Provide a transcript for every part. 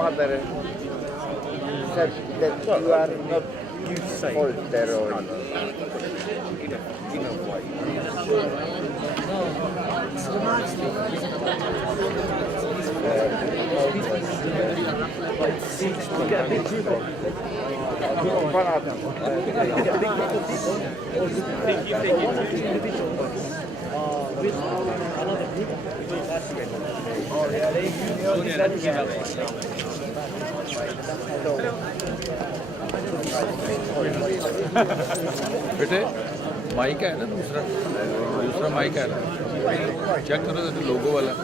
father said that you are not older or बेटे mic है ना दूसरा दूसरा माइक है ना चेक करो तो लोगो वाला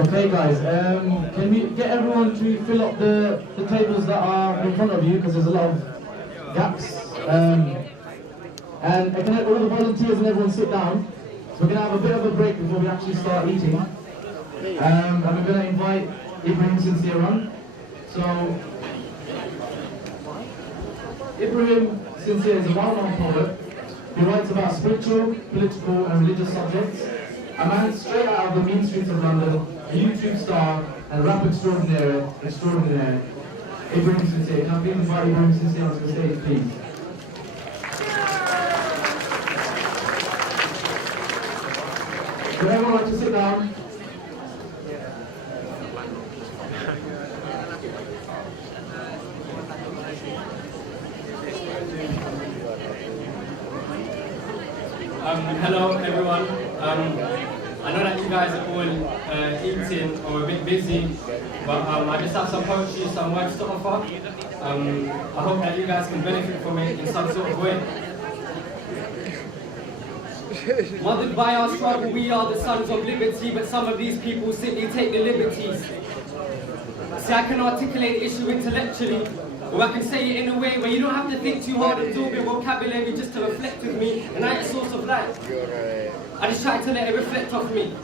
Okay guys, can we get everyone to fill up the tables that are in front of you, because there's a lot of gaps. And can all the volunteers and everyone sit down. So we're going to have a bit of a break before we actually start eating. And we're going to invite Ibrahim Sincere on. So, Ibrahim Sincere is a well-known poet. He writes about spiritual, political and religious subjects. A man straight out of the mean streets of London, a YouTube star and rap extraordinaire. Ibrahim Sincere. Can I please invite Ibrahim Sincere onto the stage, please? Would everyone like to sit down? Hello everyone. I know that you guys are all eating or a bit busy, but I just have some poetry, some words to offer. I hope that you guys can benefit from it in some sort of way. Mothered by our struggle, we are the sons of liberty, but some of these people simply take the liberties. See, I can articulate the issue intellectually, or I can say it in a way where you don't have to think too hard and build your vocabulary just to reflect with me, and I am a source of light. I just try to let it reflect off me.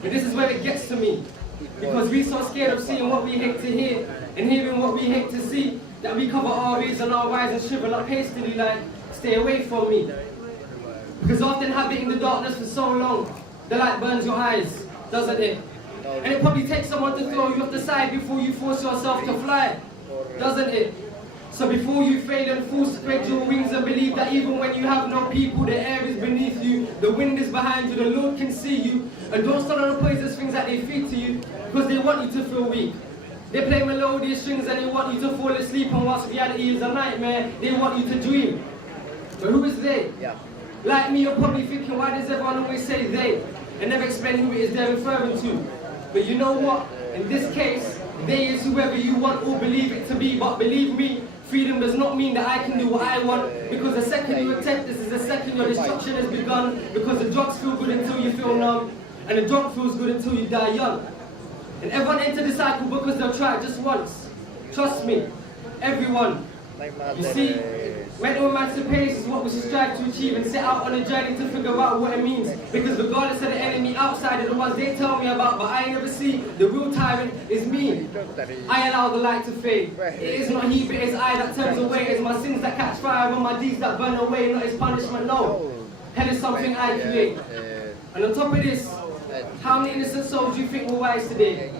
But this is where it gets to me, because we're so scared of seeing what we hate to hear, and hearing what we hate to see, that we cover our ears and our eyes and shrivel up hastily like, stay away from me. Because after inhabiting the darkness for so long, the light burns your eyes, doesn't it? And it probably takes someone to throw you off the side before you force yourself to fly. doesn't it? So before you fail and fall, spread your wings and believe that even when you have no people, the air is beneath you, the wind is behind you, the Lord can see you. And don't start on the poisonous things that they feed to you, because they want you to feel weak. They play melodious strings and they want you to fall asleep, and whilst reality is a nightmare, they want you to dream. But who is they? Yeah. Like me, you're probably thinking, why does everyone always say they? And never explain who it is they're referring to. But you know what? In this case, they is whoever you want or believe it to be. But believe me, freedom does not mean that I can do what I want, because the second you attempt this is the second your destruction has begun, because the drugs feel good until you feel numb, and the drug feels good until you die young. And everyone entered the cycle because they'll try it just once. Trust me, everyone. My mother, You see, mental emancipation is what we should strive to achieve and set out on a journey to figure out what it means. Because regardless of the enemy outside of the ones they tell me about, but I never see, the real tyrant is me. I allow the light to fade. It is not he, but it's I that turns away. It's my sins that catch fire and my deeds that burn away, not his punishment, no. Hell is something I create. And on top of this, how many innocent souls do you think will rise today?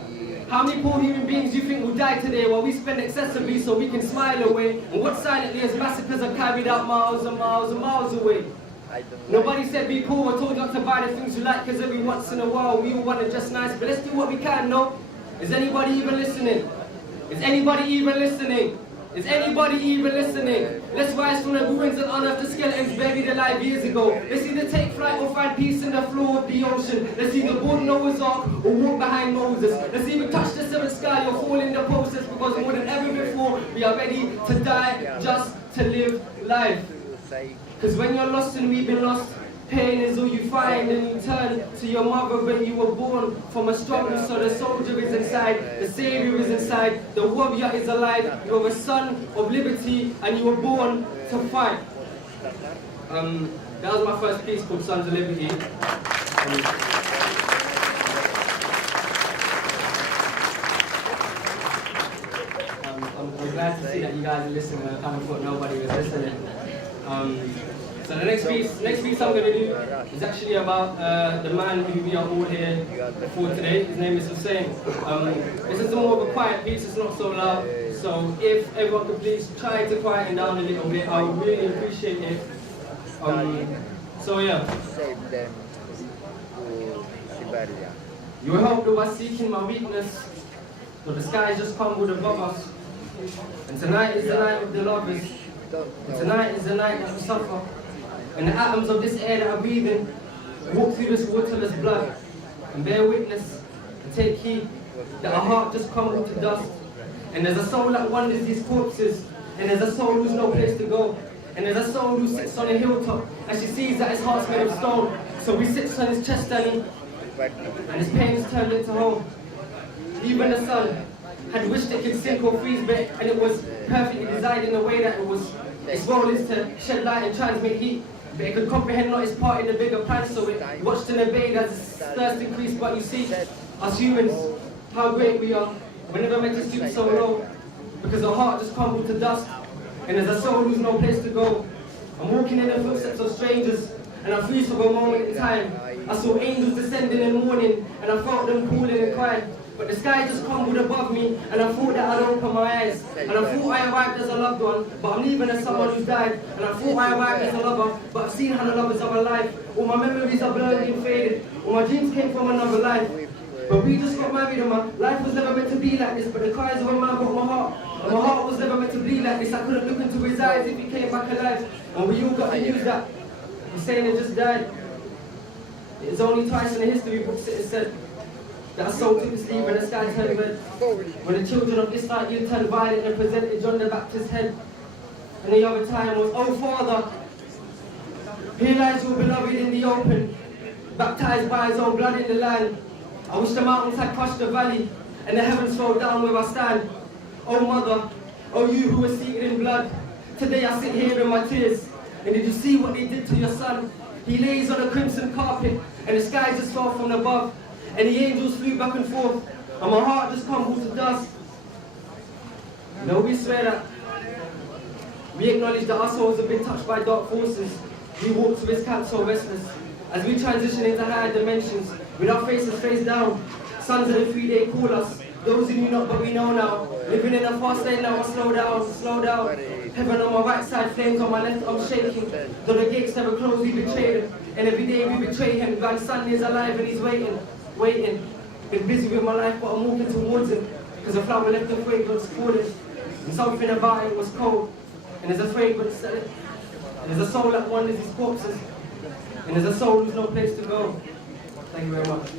How many poor human beings do you think will die today while we spend excessively so we can smile away? And what silently as massacres are carried out miles and miles and miles away? Nobody said be poor or told not to buy the things you like, because every once in a while we all want to dress nice, but let's do what we can, no? Is anybody even listening? Is anybody even listening? Is anybody even listening? Let's rise from the ruins and unearth the skeletons buried alive years ago. Let's either take flight or find peace in the floor of the ocean. Let's either board Noah's Ark or walk behind Moses. Let's either touch the seventh sky or fall in the process, because more than ever before, we are ready to die just to live life. Because when you're lost and we've been lost, pain is all you find, and you turn to your mother when you were born from a struggle. So the soldier is inside, the savior is inside, the warrior is alive. You're a son of liberty and you were born to fight. That was my first piece called Sons of Liberty. I'm glad to see that you guys are listening. I kind of thought nobody was listening. So the next piece I'm going to do is actually about the man who we are all here for today. His name is Hussain. This is more of a quiet piece, it's not so loud. So if everyone could please try to quieten down a little bit, I would really appreciate it. So yeah. Save them to Siberia. You help who are seeking my weakness, but the skies just crumbled above us. And tonight is the night of the lovers. And tonight is the night that we suffer. And the atoms of this air that are breathing walk through this waterless blood and bear witness and take heed that our heart just crumbled to dust. And there's a soul that wanders these corpses, and there's a soul who's no place to go. And there's a soul who sits on a hilltop and she sees that his heart's made of stone. So he sits on his chest and his pain is turned into home. Even the sun had wished it could sink or freeze, but and it was perfectly designed in a way that its role is to shed light and transmit heat. But it could comprehend not its part in the bigger plan, so it watched and obeyed as its thirst increased. But you see, us humans, how great we are. We're never meant to stoop so low, because our heart just crumbled to dust. And there's a soul who's no place to go. I'm walking in the footsteps of strangers, and I freeze for a moment in time. I saw angels descending in the morning, and I felt them calling and crying. But the sky just crumbled above me, and I thought that I'd open my eyes. And I thought I arrived as a loved one, but I'm leaving as someone who's died. And I thought I arrived as a lover, but I've seen how the lovers of a life. All my memories are blurred and faded. All my dreams came from another life. But we just got married, and my life was never meant to be like this. But the cries of a man broke my heart. And my heart was never meant to bleed like this. I couldn't look into his eyes if he came back alive. And we all got the news that Hussain had just died. It's only twice in the history books it is said that a soul took his leave when the sky turned red. When the children of Israel turned violent and presented John the Baptist's head. And the other time was, oh Father, here lies your beloved in the open, baptized by his own blood in the land. I wish the mountains had crushed the valley, and the heavens fell down where I stand. Oh Mother, oh you who were seated in blood, today I sit here in my tears. And did you see what they did to your son? He lays on a crimson carpet, and the sky just fell from above, and the angels flew back and forth, and my heart just crumbled to dust. No, we swear that we acknowledge that our souls have been touched by dark forces. We walk to his camp so restless, as we transition into higher dimensions, with our faces face down. Sons of the free they call us, Those who knew not, but we know now. Living in a fast lane now, slow down, slow down. Heaven on my right side, flames on my left, I'm shaking. Though the gates never close, we betrayed him. And every day we betray him. God's son is alive and he's waiting, waiting. Been busy with my life, but I'm walking towards him. Cause the flower left the fragrance falling. And something about it was cold. And there's a fragrance in it. And there's a soul that wanders his corpses. And there's a soul who's no place to go. Thank you very much.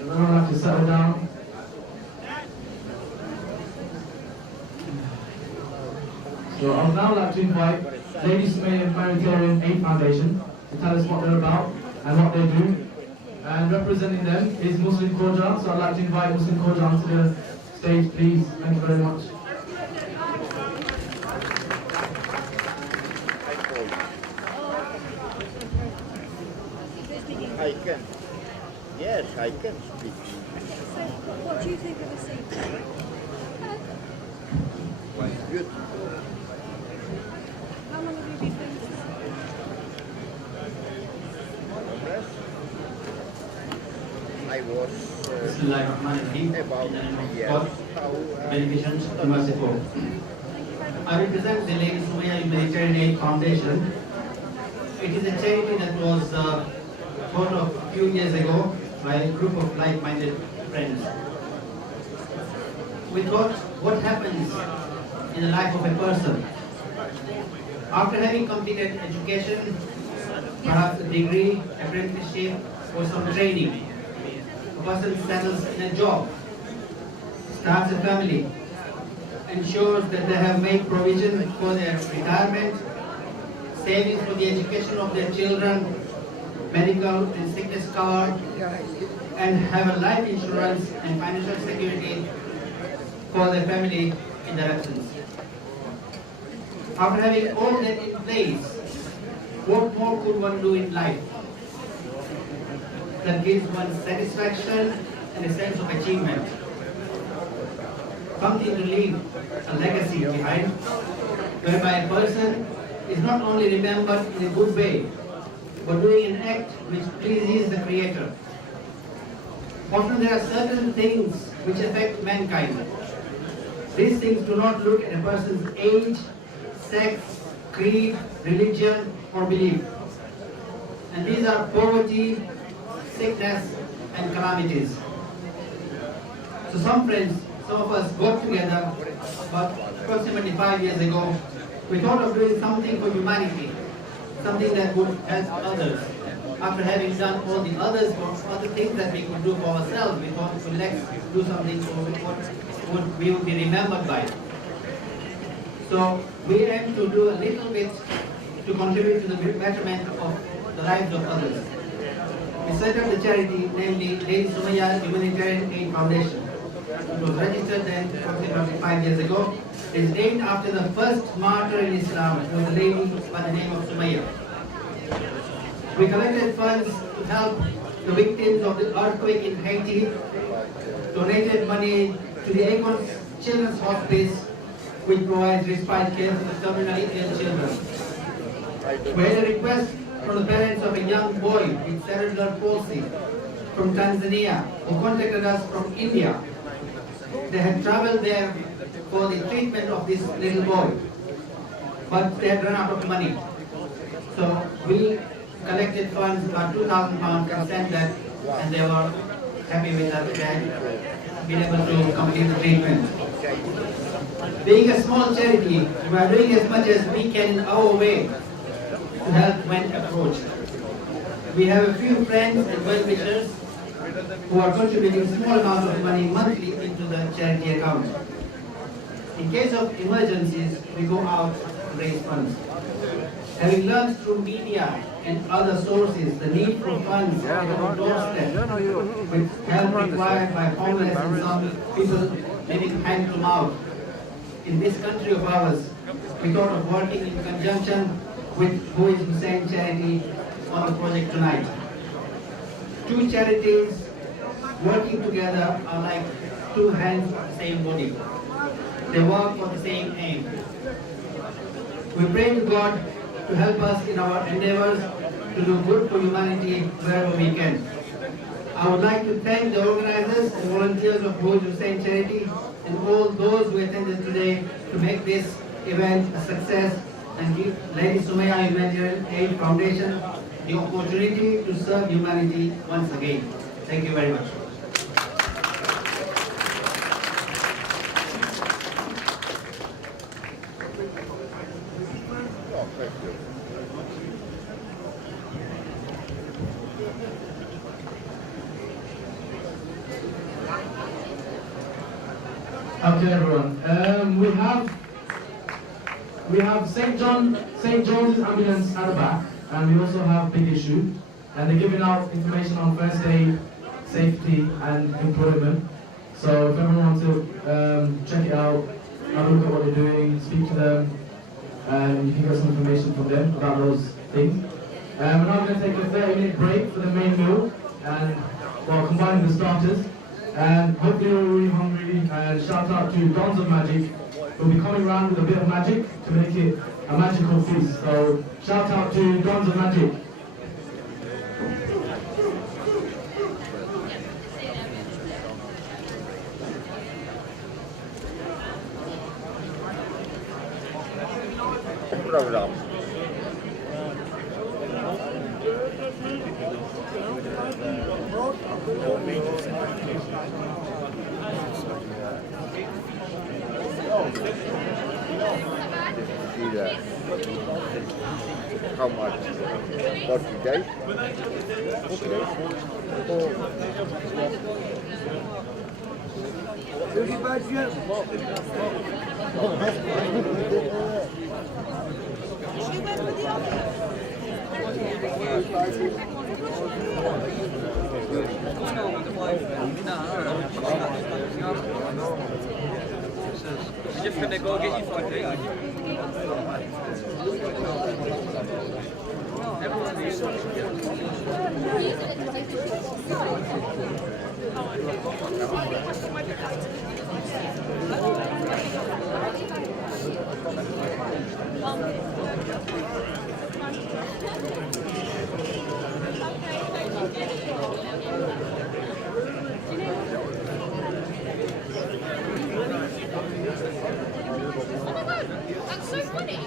Everyone have to settle down. So I would now like to invite Lady Hussain Humanitarian Aid Foundation to tell us what they're about and what they do. And representing them is Muslim Khoja, so I'd like to invite Muslim Khoja onto the stage, please. Thank you very much. I can. Yes, I can speak. So, what do you think of the scene? Quite beautiful. How long have you been doing this? I was Bismillahirrahmanirrahim. about In the name of 3 years. God, beneficent, and merciful. I represent the Lady Sumaya Humanitarian Aid Foundation. It is a charity that was thought of a few years ago by a group of like-minded friends. We thought, what happens in the life of a person after having completed education, perhaps a degree, apprenticeship, or some training? A person settles in a job, starts a family, ensures that they have made provision for their retirement, savings for the education of their children, medical and sickness cover, and have a life insurance and financial security for their family in their absence. After having all that in place, what more could one do in life that gives one satisfaction and a sense of achievement? Something to leave a legacy behind, whereby a person is not only remembered in a good way, but doing an act which pleases the Creator. Often there are certain things which affect mankind. These things do not look at a person's age, sex, creed, religion, or belief. And these are poverty, sickness, and calamities. So some of us got together about approximately 5 years ago. We thought of doing something for humanity, something that would help others. After having done all the other things that we could do for ourselves, we thought, well, let's do something for what we would be remembered by. So we aim to do a little bit to contribute to the betterment of the lives of others. We set up the charity, namely Lady Sumaya Humanitarian Aid Foundation. It was registered then approximately 5 years ago. It is named after the first martyr in Islam, who was a lady by the name of Sumaya. We collected funds to help the victims of the earthquake in Haiti, donated money to the Akon Children's Hospice, which provides respite care for the terminally ill children. We had a request from the parents of a young boy with cerebral palsy from Tanzania who contacted us from India. They had traveled there for the treatment of this little boy, but they had run out of money. So we collected funds, about £2,000, and sent that, and they were happy with that. They had been able to complete the treatment. Being a small charity, we are doing as much as we can in our way to help when approached. We have a few friends and well-wishers who are contributing small amounts of money monthly into the charity account. In case of emergencies, we go out to raise funds. Having learned through media and other sources the need for funds at our doorstep, with help required by homeless and some people living hand to mouth in this country of ours, we thought of working in conjunction with Who is Hussain Charity on the project tonight. two charities working together are like two hands of the same body. They work for the same aim. We pray to God to help us in our endeavors to do good for humanity wherever we can. I would like to thank the organizers and volunteers of Hussain Charity and all those who attended today to make this event a success and give Lady Sumaya Humanitarian Aid Foundation the opportunity to serve humanity once again. Thank you very much. Okay, everyone. We have St. John's ambulance at the back, and we also have Big Issue, and they're giving out information on first aid, safety, and employment. So if everyone wants to check it out, have a look at what they're doing, speak to them, and you can get some information from them about those things. We're now going to take a 30-minute break for the main meal, and while combining the starters. And hopefully you're really hungry, and shout out to Dons of Magic, who'll be coming around with a bit of magic to make it a magical feast. So shout out to Dons of Magic. Program. How much? 40 days? 40 days? Just gonna go get you for a drink. That's so funny.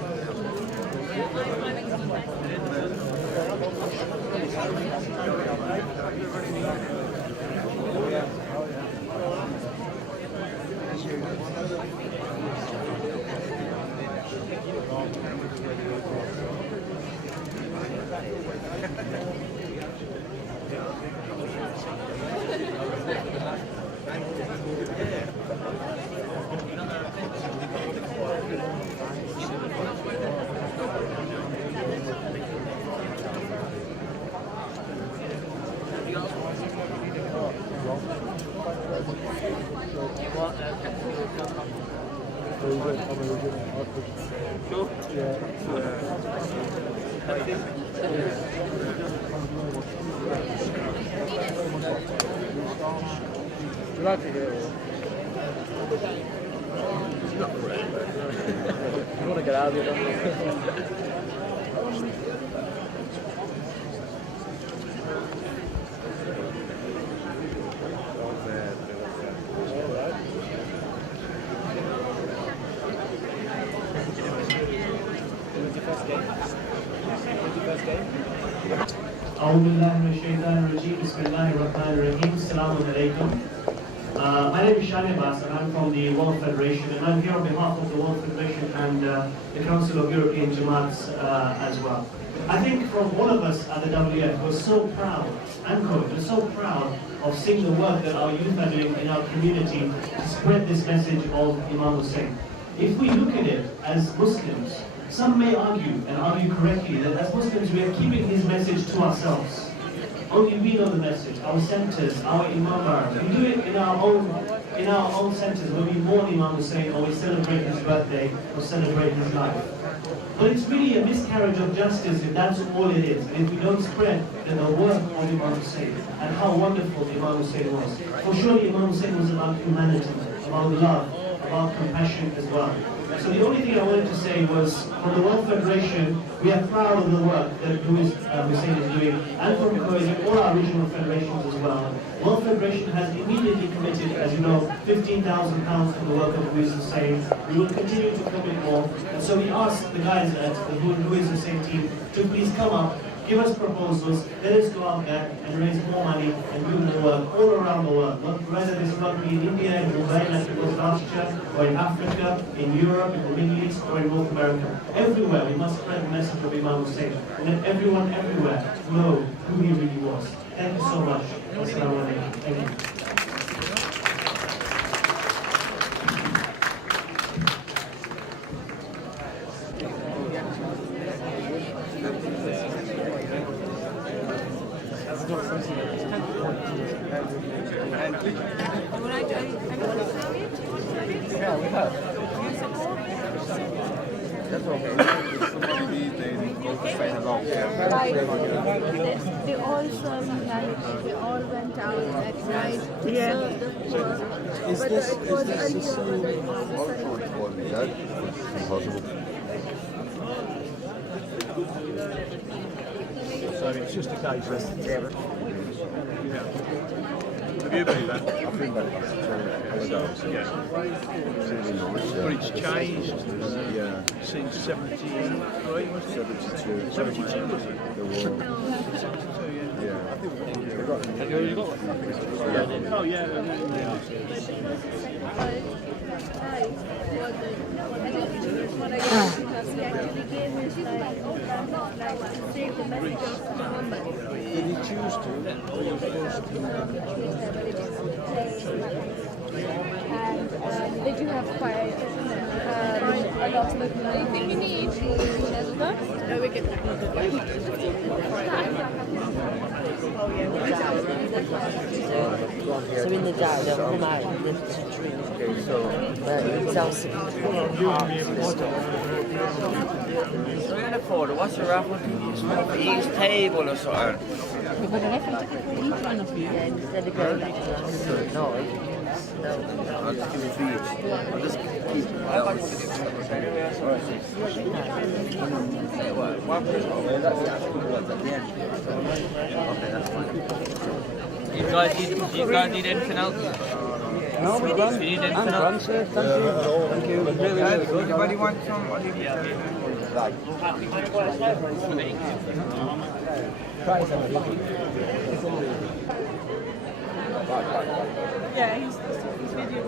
You want to get out of here, don't you? My name is Shani Abbas and I'm from the World Federation, and I'm here on behalf of the World Federation and the Council of European Jamaats as well. I think from all of us at the WF, we're so proud, and we're so proud of seeing the work that our youth are doing in our community to spread this message of Imam Hussain. If we look at it as Muslims, some may argue, and argue correctly, that as Muslims we are keeping his message to ourselves. Only we know the message, our centers, our imam. We do it in our own centers when we mourn Imam Hussain or we celebrate his birthday or celebrate his life. But it's really a miscarriage of justice if that's all it is, if we don't spread the work of Imam Hussain and how wonderful Imam Hussain was. For surely Imam Hussain was about humanity, about love, about compassion as well. So the only thing I wanted to say was, from the World Federation, we are proud of the work that Hussain is doing, and from encouraging all our regional federations as well. World Federation has immediately committed, as you know, £15,000 for the work of Hussain. We will continue to commit more, and so we ask the guys at the Who is Hussain team to please come up, give us proposals, let us go out there and raise more money and do the work all around the world. Whether this work be in India, in Dubai, like it was last year, or in Africa, in Europe, in the Middle East, or in North America. Everywhere we must spread the message of Imam Hussain and let everyone everywhere know who he really was. Thank you so much. Assalamu alaikum. Thank you. Yeah, we have. That's okay. They all serve humanity. They all went out at night to serve the poor. But it was earlier. Impossible. So it's just a case of... Yeah. Have you been there? I've been back Yeah. But it's changed since 73, was it? 72. 72, was it? The war. 72, yeah. Yeah. Oh, yeah. Did he choose to? Or you forced And they do have quite a lot of anything we need. No, we get So in the day they'll come out and live to drink. Okay, so It's also So in the corner, what's the raffle? Each table or something. but I reckon to people each one of you then instead of going back to the no, I'll just give you three each. I'll just keep One person. Well, that's the actual ones at the end. Okay, that's fine. You guys need anything else? no, we're done. You need anything I'm done, sir. Thank you. Thank you. Really, really good. Anybody want some? Yeah, he's video.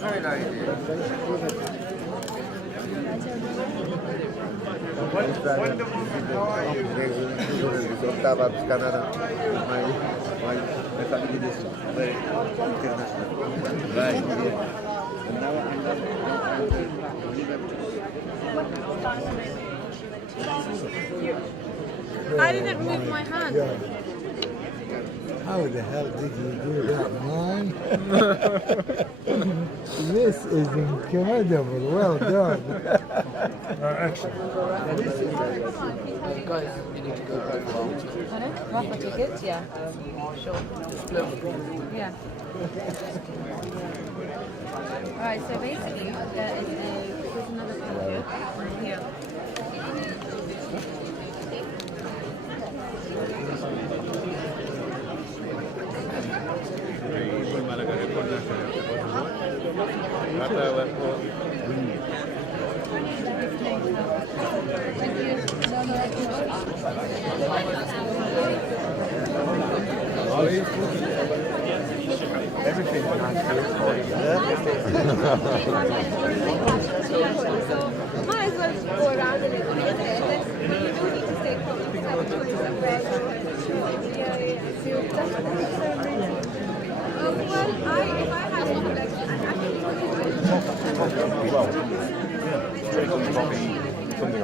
Very nice. Estaba buscando my family is very international. Right. And now I didn't move my hand. How the hell did you do that, man? This is incredible. Well done. Excellent. Guys, you need to go back home. Raffle tickets, yeah. Sure. Yeah. Alright, so basically, there's another one here. everything was nice to So might as well go around a little bit. Then you do need to stay close. Something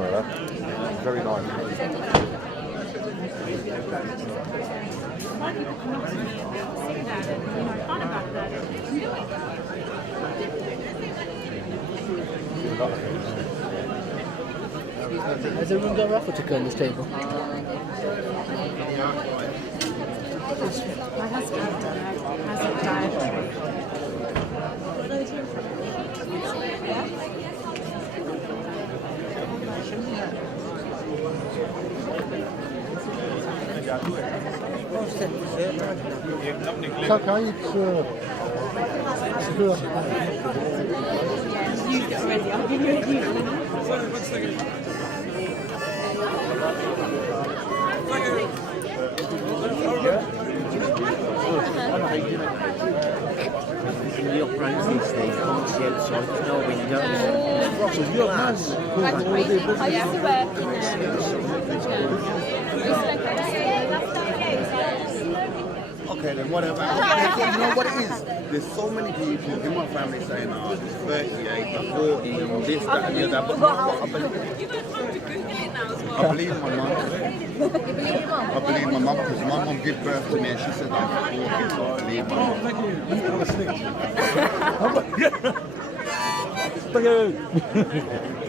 like that. Very nice. Has everyone got a raffle ticket on this table? My husband hasn't died. It's okay, it's good. Used it already. I'll give you a new one. In the operas these days, can't see outside, no windows. That's crazy. I used to work in Okay, then whatever. You know what it is? There's so many people in my family saying, oh, it's 38, the 40, and this, that, and the other. But you know what? I believe my mum. I believe my mum, because my mum gave birth to me and she said I'm 40, so I believe my mum.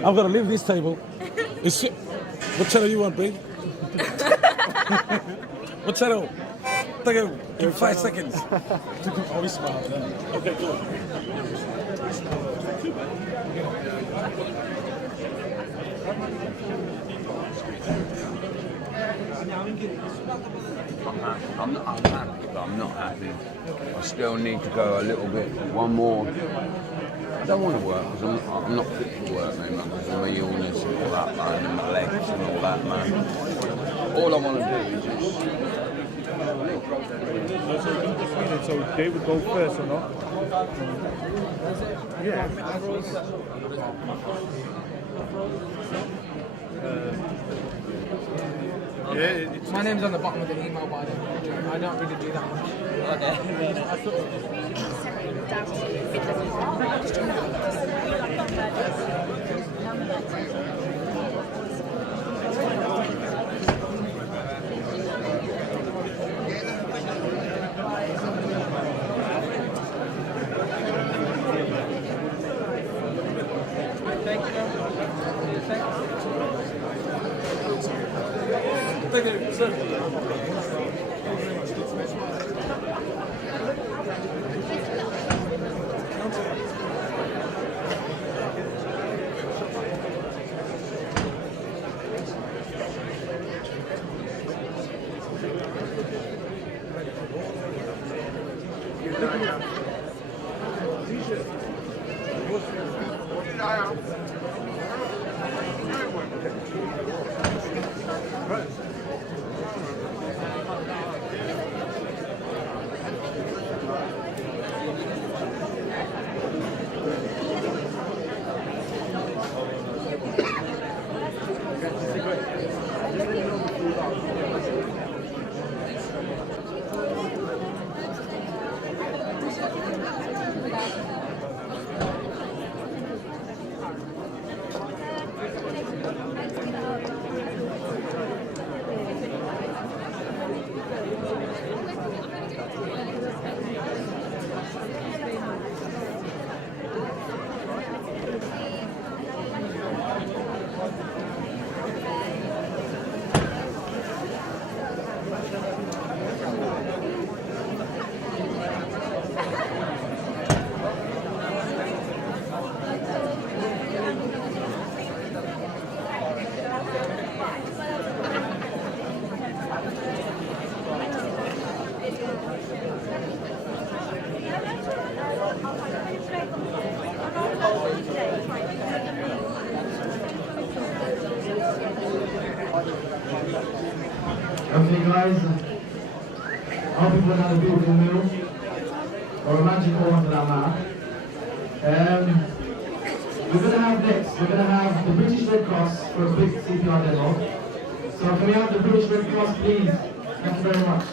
I'm gonna leave this table. What channel you want, babe? What channel? Thank you. Give 5 seconds. Oh, we smile. Yeah. Okay, cool. I'm happy, but I'm not happy. I still need to go a little bit, one more. I don't want to work because I'm not fit for work, man, because of my illness and all that, man, and my legs and all that, man. All I want to do is just... So they would go first or not? Yeah. My name's on the bottom of the email, but I don't really do that much. Thank you, sir. Okay guys, I hope you've had a beautiful meal, or a magical one for that matter. We're going to have next, we're going to have the British Red Cross for a quick CPR demo. So can we have the British Red Cross, please? Thank you very much.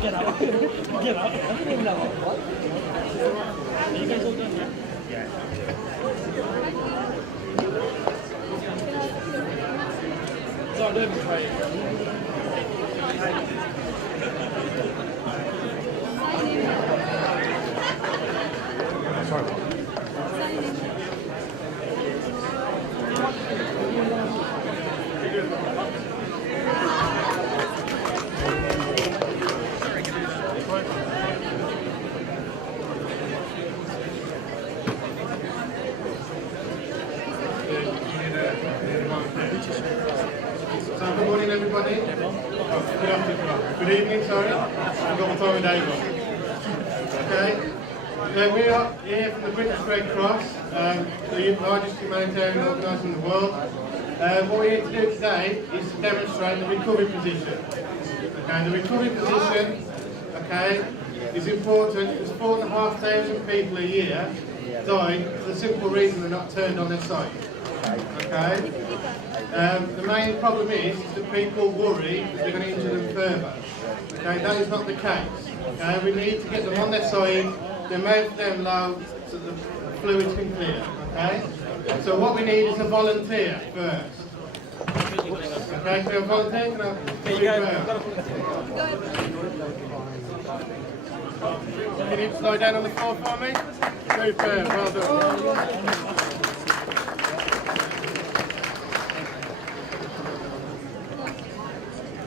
Get out. Get out. I didn't even know what. Are you guys all done now? Yeah. So I didn't try it. Sorry. So good morning everybody. Good afternoon. Good evening, sorry. I've got my time of day wrong. Okay. So we are here from the British Red Cross, the largest humanitarian organisation in the world. What we're here to do today is to demonstrate the recovery position. Okay, the recovery position, okay, is important because 4,500 people a year die for the simple reason they're not turned on their site. Okay? The main problem is that people worry that they're going to injure them further. Okay? That is not the case. Okay? We need to get them on their side, then move them low so the fluids can clear. Okay? So what we need is a volunteer first. Okay, so a volunteer, can you need to slow down on the floor for me? Super, well done.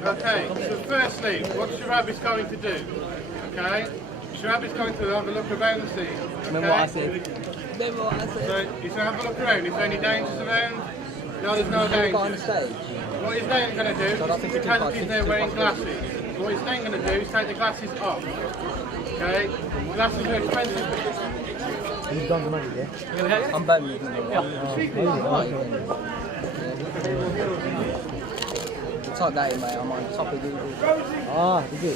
Okay, so firstly, what Sharab is going to do, okay? Sharab is going to have a look around the scene, okay? Remember what I said. Remember what I said. So he's going to have a look around. Is there any dangers around? No, there's no danger. On the stage. What he's then going to do, because he's there wearing glasses, what he's then going to do is take the glasses off, okay? Glasses are expensive. He's done the money, yeah? I'm bad with it. Type that in, mate. I'm on top of Google. Ah, did you?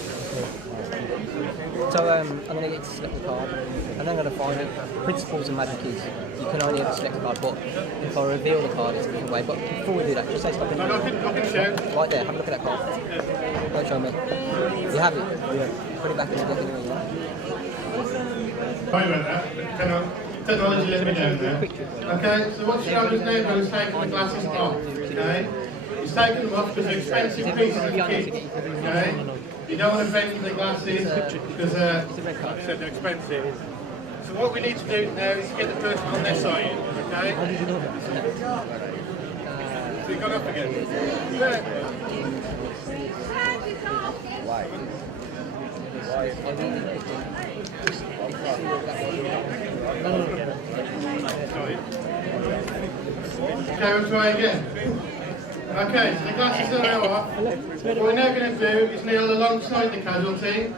So I'm going to get to select the card, and then I'm going to find it. Principles and magic is you can only ever select a card, but if I reveal the card, it's a different way. But before we do that, just say stop in. No, I can show. Right there, have a look at that card. Don't show me. You have it? Yeah. Put it back in the deck anyway, yeah? Sorry about that. Hang on. Technology let me down there. Okay, so what Sharab's now done is taken the glasses off, okay? He's taken them off because they're expensive pieces of kit, okay? You don't want to bend the glasses because, like I said, they're expensive. So what we need to do now is get the person on their side, okay? How did you know that? So you've gone up again. Why? Okay, we'll try again. Okay, so the glasses are now off. What we're now going to do is kneel alongside the casualty.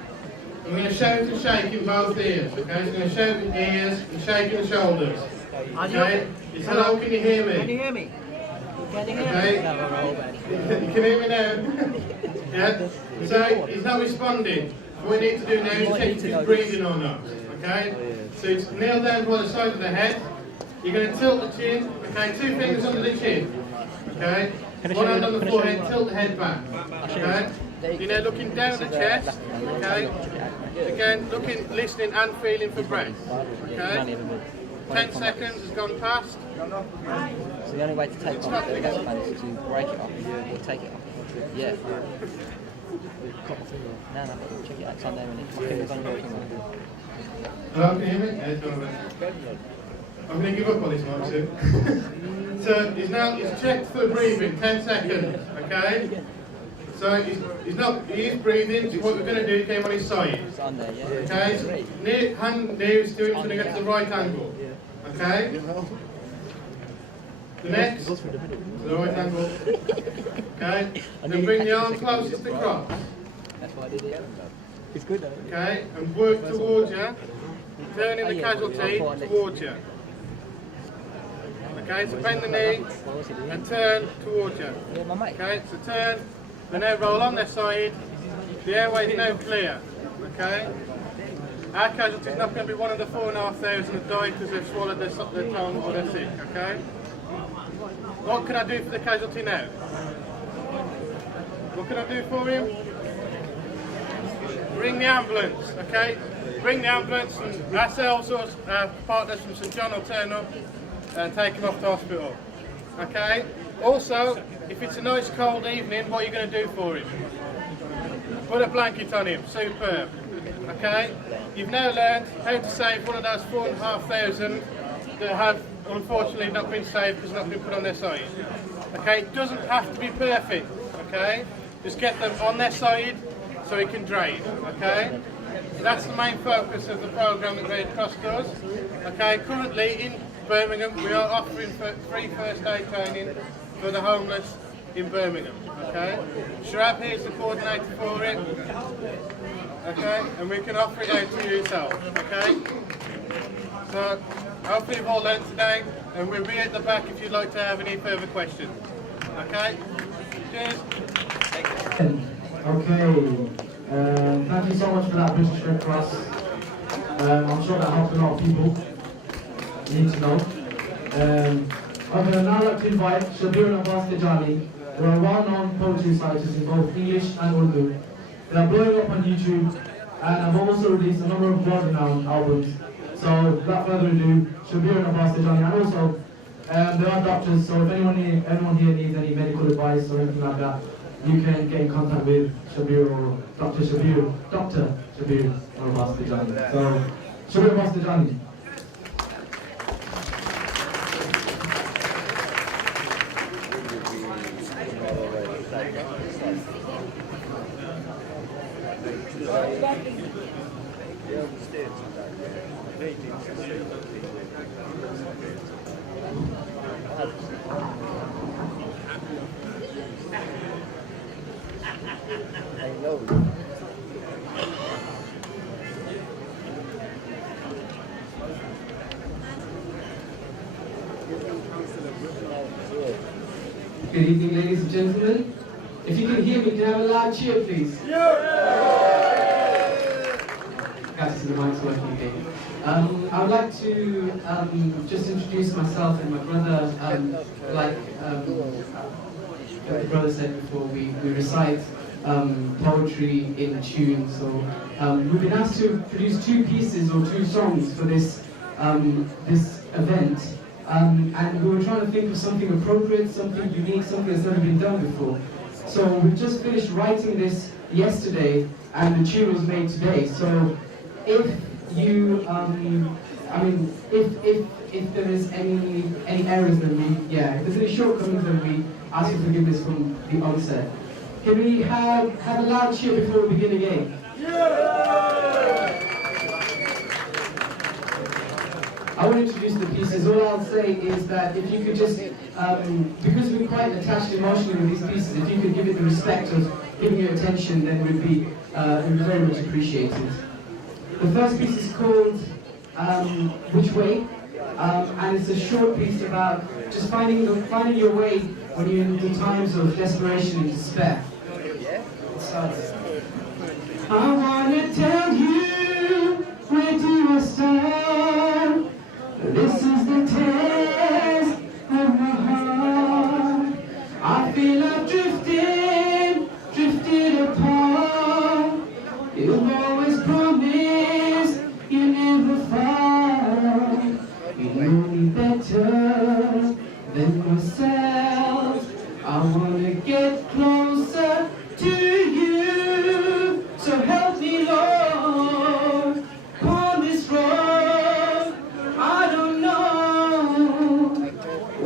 I'm going to shout and shake in both ears. Okay, so I'm going to shout in ears and shake in the shoulders. Okay, it's hello, can you hear me? Can you hear me? Can you hear me? You can hear me now? Yeah? So he's not responding. What we need to do now is check if he's breathing or not. Okay? So it's kneel down by the side of the head. You're going to tilt the chin. Okay, 2 fingers under the chin. Okay? One hand on the forehead, tilt the head back. Okay? You're now looking down the chest. Okay? Again, looking, listening and feeling for breath. Okay? 10 seconds has gone past. So the only way to take off the gas fan is to break it off or take it off. Yeah. No, check it out. It's on there, and my finger's on your finger. Hello, can you hear me? Yeah, it's gone. I'm going to give up on this one soon. So he's checked for breathing, 10 seconds, okay? So he is breathing, so what we're going to do is get him on his side. It's on there, yeah. Okay, so hand news to him, so to get to the right angle, okay? The next, to the right angle, okay? Then bring the arm closest across. That's why I did it. It's good though. Okay, and work towards you, turning the casualty towards you. Okay, so bend the knee and turn towards you. Okay, so turn, and now roll on their side. The airway is now clear. Okay. Our casualty is not going to be one of the 4,500 that died because they've swallowed their tongue or they're sick. Okay. What can I do for the casualty now? What can I do for him? Bring the ambulance, okay? Bring the ambulance, and ourselves or our partners from St John will turn up and take him off to hospital, okay? Also, if it's a nice cold evening, what are you going to do for him? Put a blanket on him, superb, okay? You've now learned how to save one of those 4,500 that have unfortunately not been saved because not been put on their side. Okay, it doesn't have to be perfect, okay? Just get them on their side so it can drain, okay? So that's the main focus of the programme that Red Cross does. Okay, currently in Birmingham we are offering free first aid training for the homeless in Birmingham, okay? Shrab here is the coordinator for it, okay? And we can offer it out to you yourself, okay? So hopefully you've all learned today, and we'll be at the back if you'd like to have any further questions, okay? Cheers. Okay, thank you so much for that, British Red Cross. I'm sure that helped a lot of people need to know. Okay, I'd now like to invite Shabir and Abbas Tejani, who are well-known poetry reciters in both English and Urdu. They are blowing up on YouTube and have also released a number of world-renowned albums. So, without further ado, Shabir and Abbas Tejani, and also they are doctors, so if anyone here needs any medical advice or anything like that, you can get in contact with Shabir or Dr. Shabir or Abbas Tejani. So, Shabir Abbas Tejani. I know. Good evening, ladies and gentlemen. If you can hear me, can I have a loud cheer, please? Glad to see the mic's working again. I would like to just introduce myself and my brother. Like the brother said before, we recite poetry in tune. So we've been asked to produce 2 pieces or 2 songs for this this event. And we were trying to think of something appropriate, something unique, something that's never been done before. So we just finished writing this yesterday, and the tune was made today. So if you, if there is any errors, then if there's any shortcomings, then we ask for forgiveness from the onset. Can we have a loud cheer before we begin again? I will introduce the pieces. All I'll say is that if you could just, because we're quite attached emotionally with these pieces, if you could give it the respect of giving it attention, then it would be very much appreciated. The first piece is called Which Way? And it's a short piece about just finding your way when you're in times of desperation and despair. It starts. I want to tell you, where do I start? This is the test of my heart. I feel I've drifted apart. You've always promised you never fall. You know me better than myself. I wanna get closer to you. So help me, Lord, on this road. I don't know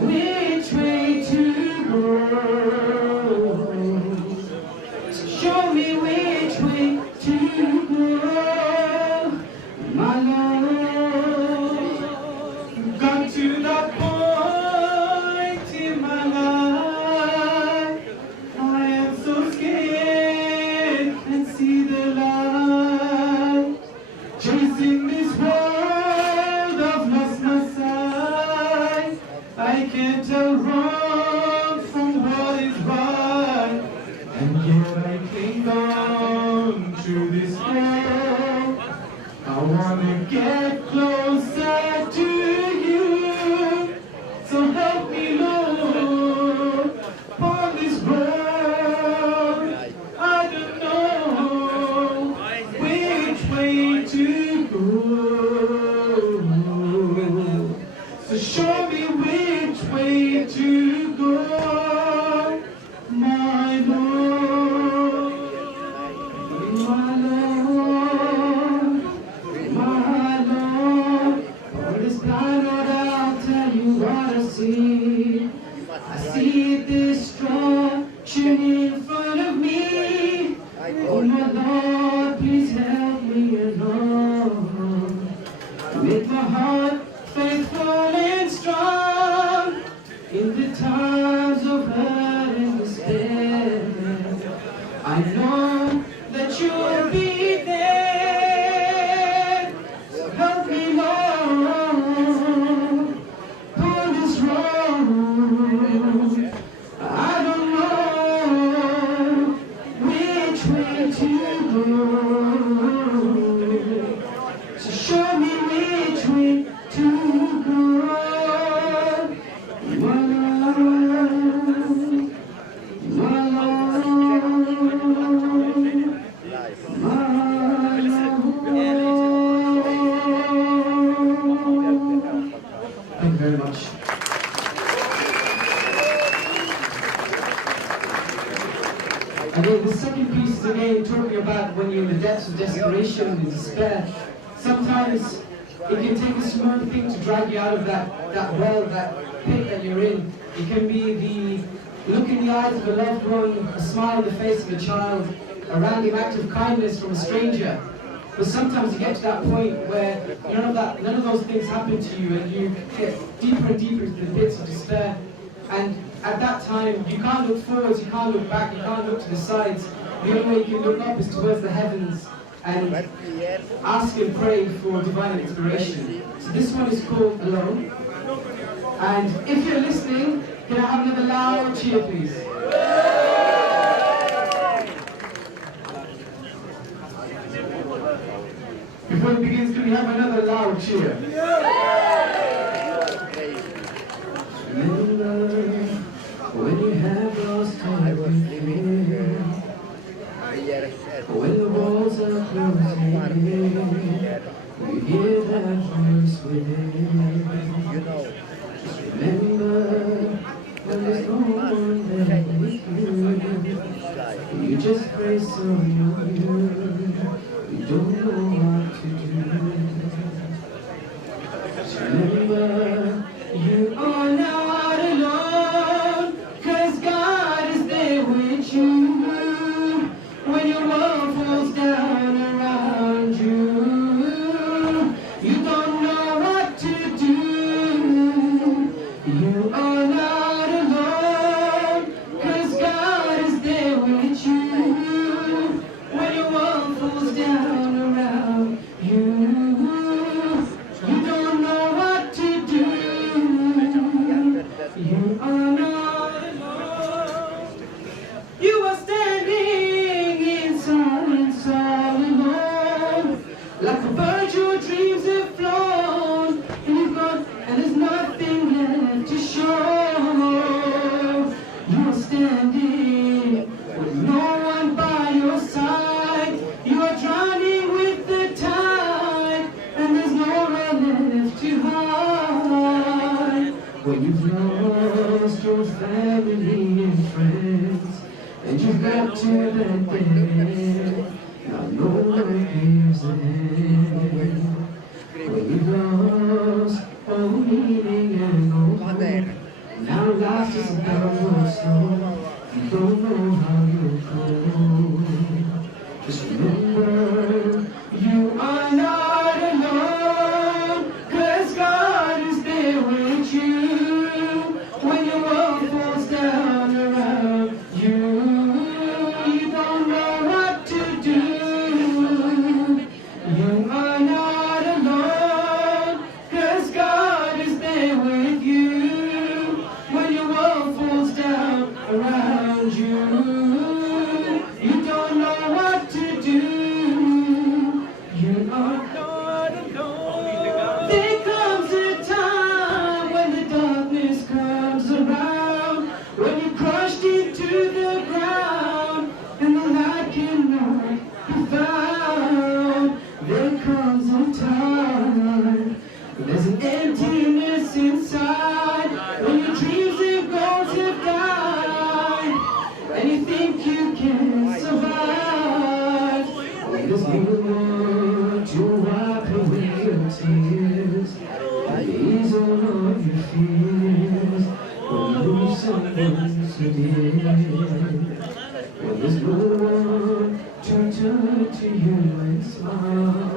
which way to go. So show me which way to go, my Lord. Got to the point in my life I am so scared and see the light. that you'll be there. Help me, Lord, pull this road. I don't know which way to go. So show me which way to go. Thank you very much. Again, the second piece is again talking about when you're in the depths of desperation and despair. Sometimes it can take a small thing to drag you out of that well, that pit that you're in. It can be the look in the eyes of a loved one, a smile on the face of a child, a random act of kindness from a stranger. But sometimes you get to that point where none of those things happen to you, and you get deeper and deeper into the pits of despair. And at that time, you can't look forwards, you can't look back, you can't look to the sides. The only way you can look up is towards the heavens and ask and pray for divine inspiration. So this one is called Alone. And if you're listening, can I have another loud cheer, please? Before it begins, can we have another loud cheer? Remember when you have lost time with fear, when the walls are closing, you hear that voice within. Just remember when there's no one there with you, you just pray so you don't know what to do. Just remember you are not alone, 'cause God is there with you. When your world falls down around you, you don't know what to do. You are not alone, 'cause God is there with you. When your world falls down around you, you don't know what to do. You are not alone. You are standing in silence all alone. Like a bird your dreams have flown, and you've gone, and there's nothing left to show. You are standing with no one by your side. You are drowning with the tide, and there's nowhere left to hide. When you've lost your family and friends, and you've got to that bed, now no one gives a hand. When you've lost all meaning and all hope, now life is downward slow, you don't know how you'll go. Just remember, you are not alone, 'cause God is there with you. When your world falls down around you, you don't know what to do. You are not alone, 'cause God is there with you. When your world falls down around you, you don't know what to do. You are not alone. There comes a time when the darkness comes around, when you're crushed into the ground, and the light cannot be found. There comes a time, there's an emptiness inside, when your dreams and goals have died, and you think you can survive. When there's no one to wipe away your tears, and ease all of your fears, when you lose someone so dear. When there's no one to turn to you and smile,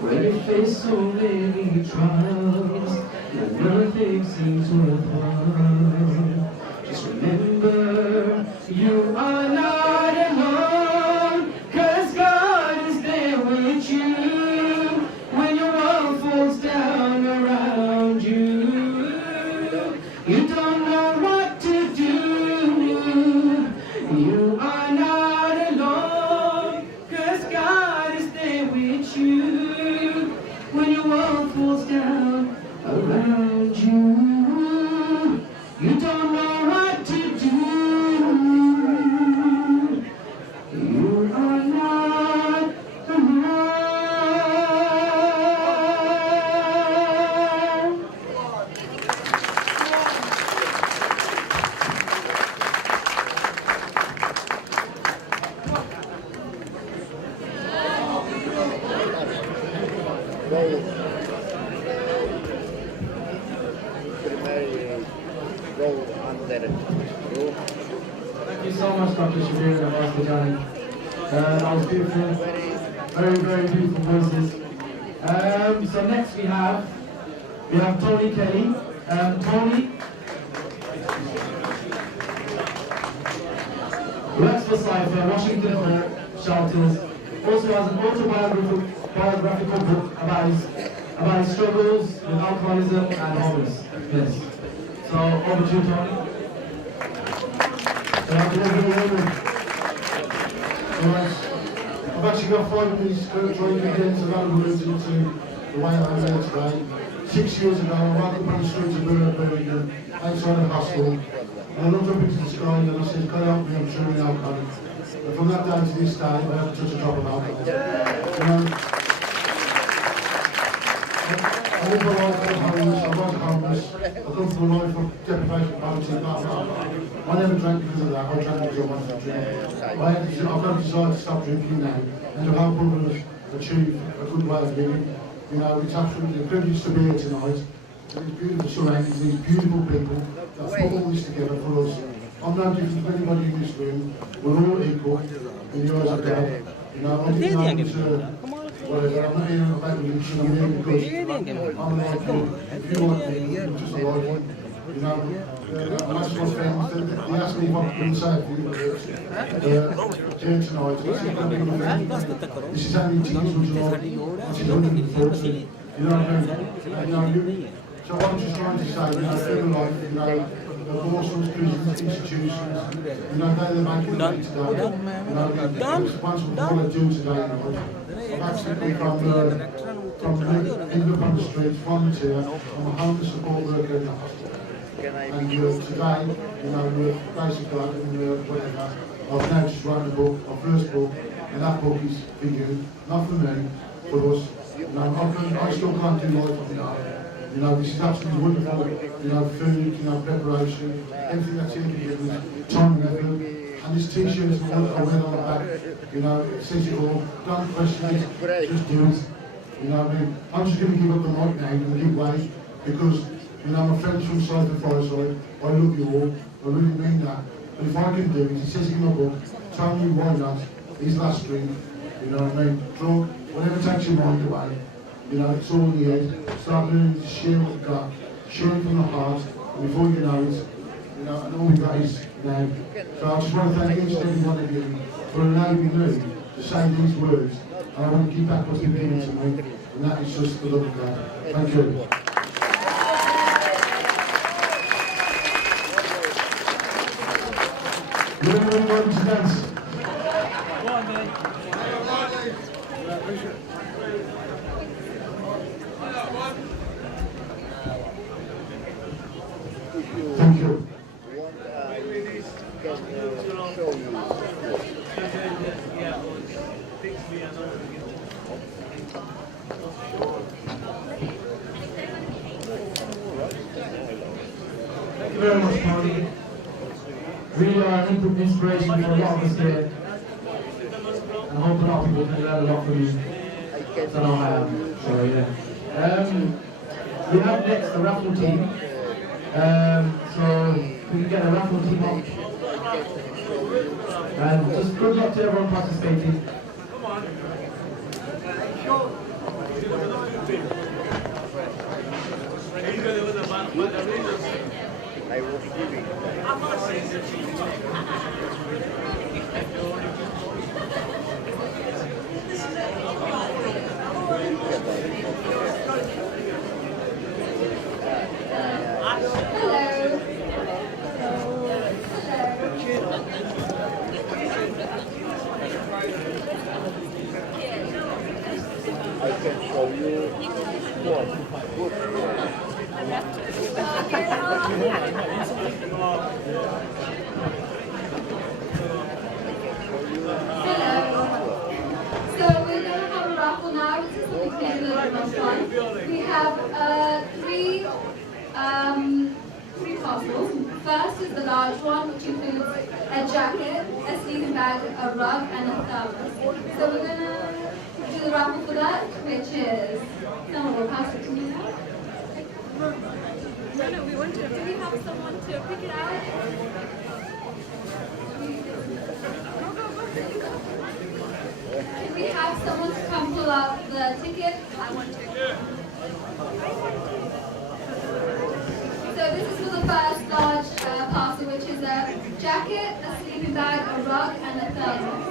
when you face so many trials, and nothing seems worthwhile. Just remember, you are not alone, 'cause God primarily go under roof. Thank you so much, Dr. Shabir and Master Johnny. That was beautiful. Very, very beautiful voices. So next we have Tony Kelly. Tony works for Cypher, Washington Court, Shelters. Also has an autobiographical book about his struggles with alcoholism and homelessness. So over to you, Tony. I've actually got 5 minutes to try and get into that words into the way I'm there today. 6 years ago, I woke up on the streets of Birmingham, outside of hospital, and I looked up into the sky and I said, "God help me, I'm truly alcoholic." And from that day to this day, I haven't touched a drop of alcohol. You know, I live a life of homeless, I was homeless, I come from a life of deprivation, poverty, blah, blah, blah. I never drank because of that, I drank because I wanted to drink. I've got a desire to stop drinking now and to help others achieve a good way of living. You know, it's absolutely a privilege to be here tonight. These beautiful surroundings, these beautiful people that put all this together for us. I'm no different to anybody in this room. We're all equal in the eyes of God. You know, I'm not whatever, I'm not here about religion, I'm here because I'm like you. If you like me, I'm just like you. You know, and that's my friends, they asked me if I could say a few words here tonight. This is how many teams would you like? This is 140. You know what I mean? You know, so what I'm just trying to say, you know, feel like, you know, abortions, prisons, institutions, you know, they're the making of it today. You know, they're responsible for what I do today, you know. I've actually come from ended up on the streets, volunteer. I'm a homeless support worker in the hospital. And today, you know, we're basically whatever. I've now just written a book, our first book, and that book is for you, not for me, for us. You know, I still can't do life on my own. You know, this is absolutely wonderful. You know, food, you know, preparation, everything that's in here, time and effort. And this t-shirt is what I wear on the back. You know, it says it all. Don't question it, just do it. You know what I mean? I'm just going to give up the mic now and give way because, you know, my friends from side to fireside, I love you all. I really mean that. But if I can do it, it says in my book, tell me why not, his last string. You know what I mean? Drug, whatever takes your mind away. You know, it's all in the head. Start learning to share what you've got, share it from the heart, and before you know it, you know, and all we've got is now. So I just want to thank each and every one of you for allowing me to say these words, and I want to keep back what's been given to me, and that is just the love of God. Thank you. You're going to dance. Go on, man. Thank you. Thank you very much, Tony. Really are an inspiration for a lot of us here. And I hope a lot of people can learn a lot from you. I don't know I am, so yeah. We have next the raffle team. So we can get a raffle team up. And just good luck to everyone participating. I was giving. I can show you what good. So we're going to have a raffle now. This is something a little bit more fun. We have three parcels. First is the large one, which includes a jacket, a sleeping bag, a rug, and a thermos. So we're going to do the raffle for that, which is Someone will pass it to me now. No, we want to. Do we have someone to pick it out? Can we have someone to come pull out the ticket? I want to. So this is for the first large parcel, which is a jacket, a sleeping bag, a rug, and a thermos.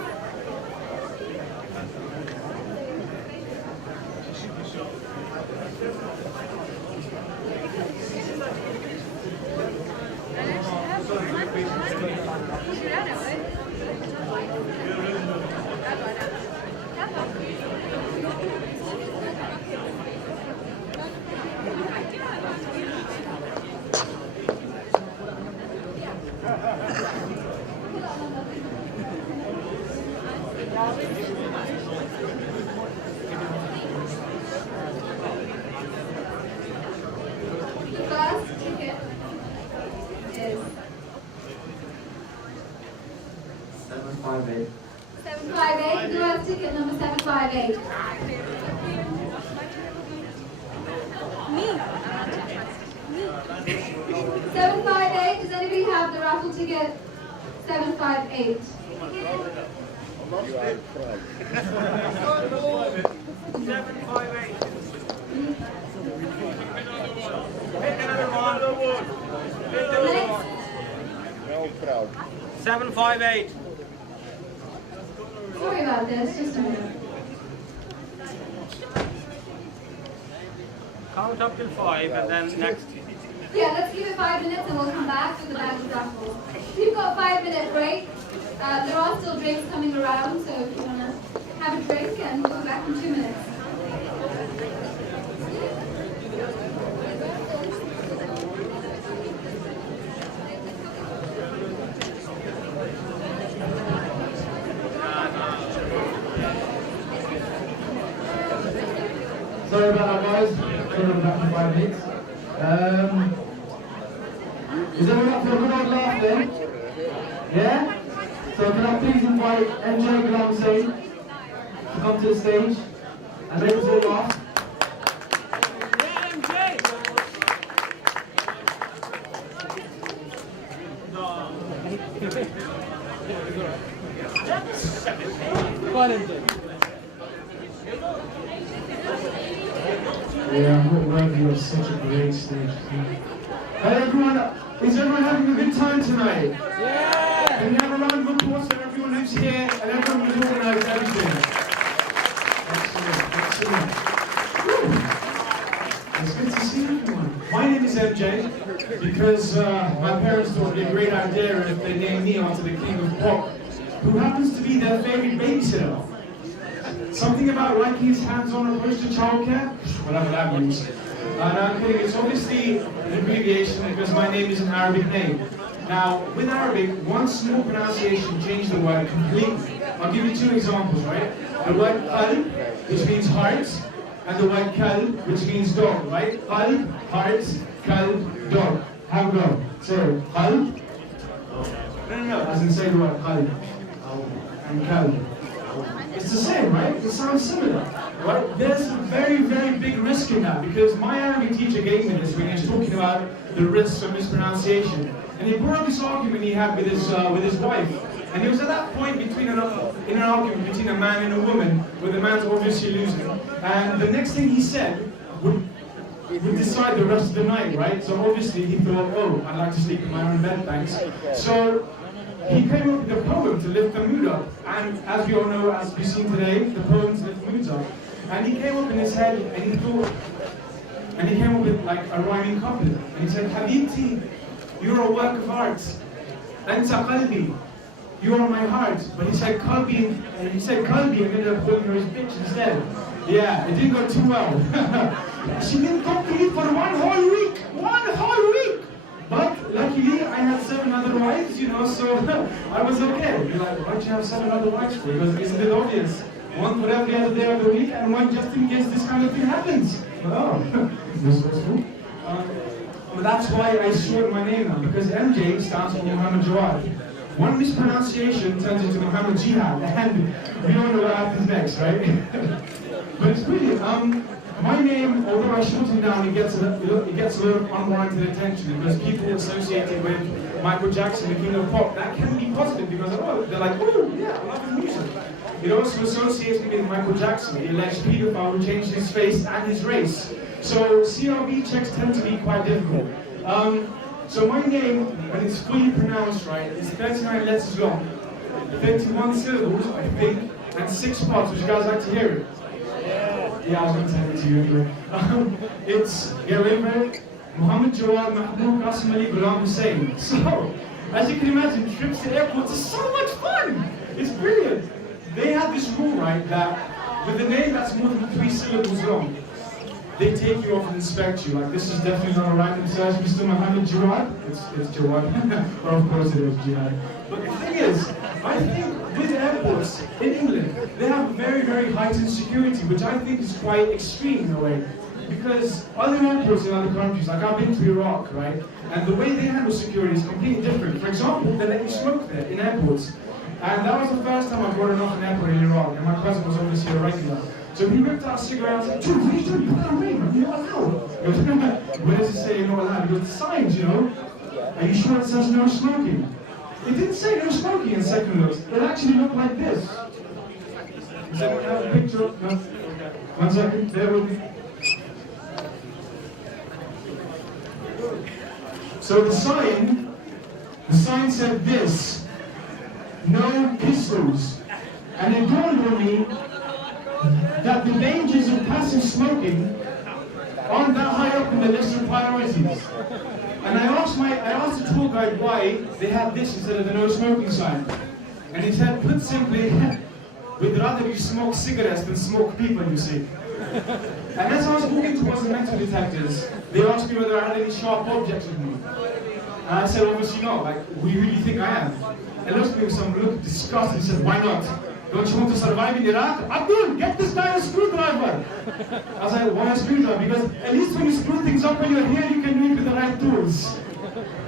First ticket is 758. 758. Who has ticket number 758? Me. 758. Does anybody have the raffle ticket? 758. You are proud. 758. Next. No proud. 758. Sorry about this. Just a minute. Count up till 5 and then next. Yeah, let's give it 5 minutes and we'll come back with the bag of raffles. You've got a 5-minute break. There are still drinks coming around, so if you want to have a drink, and we'll be back in 2 minutes. Sorry about that, guys. Coming back in 5 minutes. Is everyone up for a good old laugh then? Yeah? So can I please invite MJ Hussain to come to the stage and make us all laugh? Yeah, I'm not worthy of such a great stage. Hey everyone, is everyone having a good time tonight? Yeah! Can you have a round of applause for everyone who's here and everyone who's organised everything? Excellent, excellent. Whew. It's good to see everyone. My name is MJ because my parents thought it would be a great idea if they named me after the King of Pop, who happens to be their favourite babysitter. Something about liking his hands-on approach to childcare? Whatever that means. No, I'm kidding. It's obviously an abbreviation because my name is an Arabic name. Now, with Arabic, one small pronunciation changed the word completely. I'll give you 2 examples, right? The word qalb, which means heart, and the word kalb, which means dog, right? Qalb, heart, kalb, dog. Have a go. Say it. Qalb? No. As in say the word qalb. And kalb. It's the same, right? It sounds similar, right? There's a very, very big risk in that because my Arabic teacher gave me this when he was talking about the risks of mispronunciation. And he brought up this argument he had with his wife. And he was at that point in an argument between a man and a woman, where the man's obviously losing. And the next thing he said would decide the rest of the night, right? So obviously he thought, oh, I'd like to sleep in my own bed, thanks. So he came up with a poem to lift the mood up. And as we all know, as we've seen today, the poems lift moods up. And he came up in his head and he thought, and he came up with like a rhyming couplet. And he said, Habibti, you're a work of art. Anta qalbi, you are my heart. But he said qalbi, and he said qalbi and ended up calling her his bitch instead. Yeah, it didn't go too well. She didn't talk to me for 1 whole week. 1 whole week! But luckily, I had 7 other wives, you know, so I was okay. You're like, why'd you have 7 other wives for? Because isn't it obvious? 1 for every other day of the week, and 1 just in case this kind of thing happens. Oh, this was cool. But that's why I shortened my name now, because MJ stands for Muhammad Jawad. 1 mispronunciation turns into Muhammad Jihad, and we don't know what happens next, right? But it's brilliant. my name, although I shorten it down, it gets a lot of unwarranted attention because people associate it with Michael Jackson, the king of pop. That can be positive because they're like, oh yeah, I love his music. It also associates me with Michael Jackson, the alleged paedophile who changed his face and his race. So CRB checks tend to be quite difficult. So my name, when it's fully pronounced right, is 39 letters long, 31 syllables, I think, and 6 parts. Would you guys like to hear it? Yeah, I was going to send it to you anyway. It's, get ready for it? Muhammad Jawad Mahmoud Qasim Ali Ghulam Hussain. So, as you can imagine, trips to airports are so much fun! It's brilliant! They have this rule, right, that with a name that's more than 3 syllables long, they take you off and inspect you. Like, this is definitely not a random search, Mr. Muhammad Jawad. It's Jawad. Or of course it is Jihad. But the thing is, I think with airports in England, they have very, very heightened security, which I think is quite extreme in a way. Because other airports in other countries, like I've been to Iraq, right? And the way they handle security is completely different. For example, they let you smoke there in airports. And that was the first time I brought it off an airport in Iraq, and my cousin was obviously a regular. So he ripped out a cigarette and said, "Dude, what are you doing? Put that away, man. You're not allowed." He goes, "Where does it say you're not allowed?" He goes, "The signs, you know. Are you sure it says no smoking?" It didn't say no smoking in second looks. It actually looked like this. Does anyone have a picture? No? One second, bear with me. So the sign said this: no pistols. And it dawned on me that the dangers of passive smoking aren't that high up in the list of priorities. And I asked the tour guide why they had this instead of the no smoking sign. And he said, put simply, we'd rather you smoke cigarettes than smoke people, you see. And as I was walking towards the metal detectors, they asked me whether I had any sharp objects with me. And I said, obviously not, like, we really think I am. And looked at me with some look of disgust and said, why not? Don't you want to survive in Iraq? Abdul, get this guy a screwdriver! I was like, why a screwdriver? Because at least when you screw things up when you're here, you can do it with the right tools.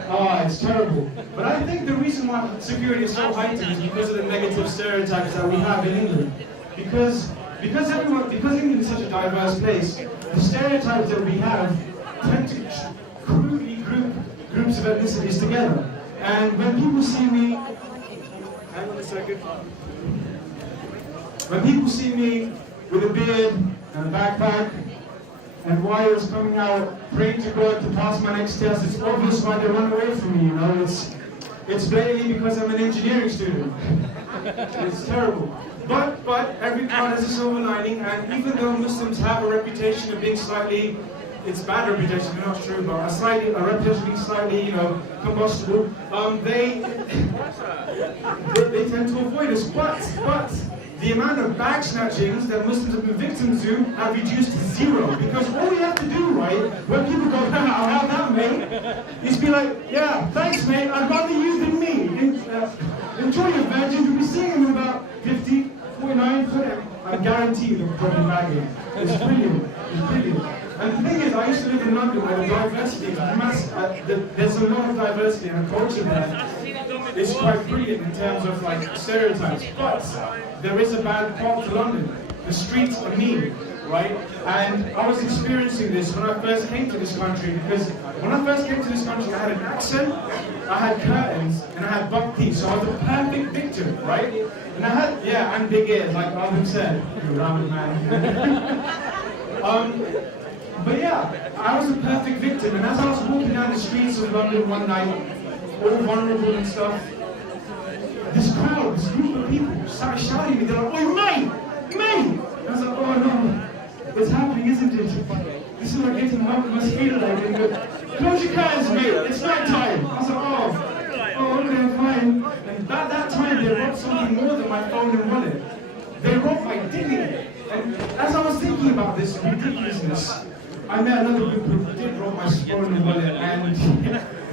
Oh, it's terrible. But I think the reason why security is so heightened is because of the negative stereotypes that we have in England. Because England is such a diverse place, the stereotypes that we have tend to crudely group groups of ethnicities together. And when people see me, hang on a second. When people see me with a beard and a backpack and wires coming out, praying to God to pass my next test, it's obvious why they run away from me, you know. It's blatantly because I'm an engineering student. It's terrible. But every cloud has a silver lining, and even though Muslims have a reputation of being slightly, it's bad reputation, not true, but a reputation of being slightly, you know, combustible, they tend to avoid us. But the amount of bag snatchings that Muslims have been victims to have reduced to 0. Because all we have to do, right, when people go, I'll have that, mate, is be like, yeah, thanks, mate, I'd rather you than me. Enjoy your veg, you'll be seeing them in about 50, 49, I'm guaranteed they'll probably bag it. It's brilliant. It's brilliant. And the thing is, I used to live in London where the diversity, there's a lot of diversity and a culture there. It's quite brilliant in terms of like stereotypes, but there is a bad part to London. The streets are mean, right? And I was experiencing this when I first came to this country, because when I first came to this country, I had an accent, I had curtains, and I had buck teeth, so I was the perfect victim, right? And I had, yeah, and big ears, like Arvin said, you ramen man. But yeah, I was a perfect victim, and as I was walking down the streets of London one night, all vulnerable and stuff, this crowd, this group of people started shouting at me. They're like, "Oi, mate! Mate!" I was like, "Oh no, what's happening, isn't it? This is like getting my feet like and go, close your curtains, mate, it's night time." I was like, oh, okay, fine. And at that time, they robbed something more than my phone and wallet. They robbed my dignity. And as I was thinking about this ridiculousness, I met another group who did rob my phone and wallet, and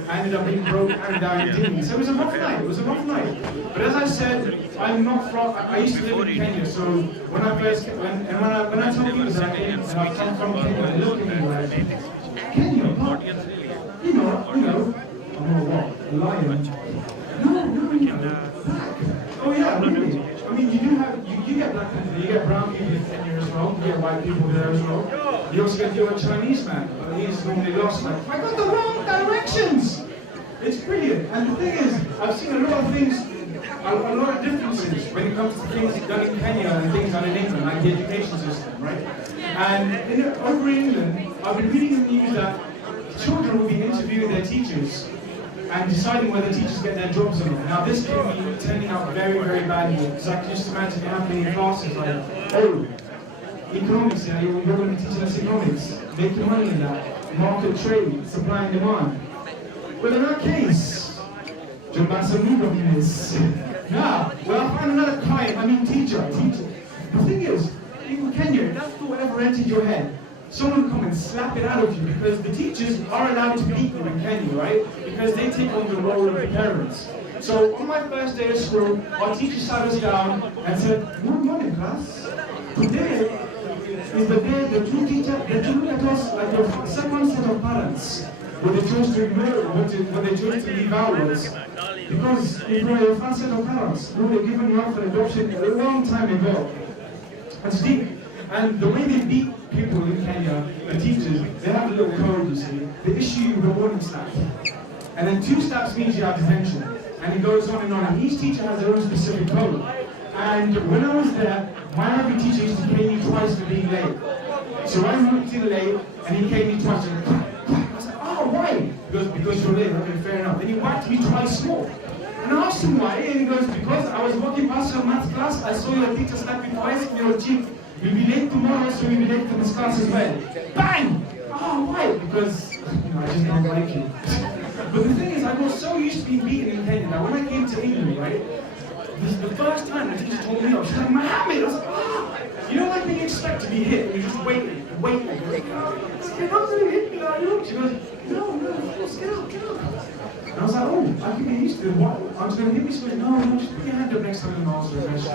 I ended up being broke and dying dignity. So it was a rough night. It was a rough night. But as I said, I'm not from. I used to live in Kenya. So when I first when I told people that I came and I come from Kenya, they look at me like, Kenya, what? You know, I'm not what? A lion? No, black. Oh yeah, really. I mean, you get black people You get brown people in Kenya as well, you get white people there as well. You also get your Chinese man, he's normally lost, like, I got the wrong directions! It's brilliant, and the thing is, I've seen a lot of things, a lot of differences when it comes to things done in Kenya and things done in England, like the education system, right? And over in England, I've been reading in the news that children will be interviewing their teachers and deciding whether teachers get their jobs or not. Now this can be turning out very, very badly, because I can just imagine happening in classes like, oh, economics, yeah, you're going to be teaching us economics, making money in that, market trade, supply and demand. Well, in that case, John Matsamuga is. Now, well, I'll find another client, teacher. The thing is, in Kenya, if that thought ever entered your head, someone come and slap it out of you, because the teachers are allowed to beat you in Kenya, right? Because they take on the role of the parents. So on my first day of school, our teacher sat us down and said, "Good morning, class. Today is the day the two look at us like the second set of parents, where they chose to ignore, where they chose to leave ours. Because if we're your first set of parents, we were given you up for adoption a long time ago." That's deep. And the way they beat people in Kenya, the teachers, they have a little code, you see. They issue you the warning slap. And then 2 slaps means you have detention. And it goes on. And each teacher has their own specific code. And when I was there, my every teacher used to cane me twice for being late. So I walked in late, and he caned me twice. And I was like, oh, why? Because you're late. Okay, fair enough. Then he whacked me twice more. And I asked him why, and he goes, because I was walking past your math class, I saw your teacher slap you twice in your cheek. You'll be late tomorrow, so you'll be late for this class as well. Bang! Oh, why? Because, I just don't like you. But the thing is, I got so used to being beaten in Kenya that when I came to England, right, this is the first time the teacher told me off. She's like, Mohammed! I was like, ah! You know, like when you expect to be hit, and you're just waiting. You're not going to hit me, are you? She goes, no, of course, get up. And I was like, oh, I can get used to it. What? I'm just going to hit me. She goes, no, just put your hand up next time you answer the question.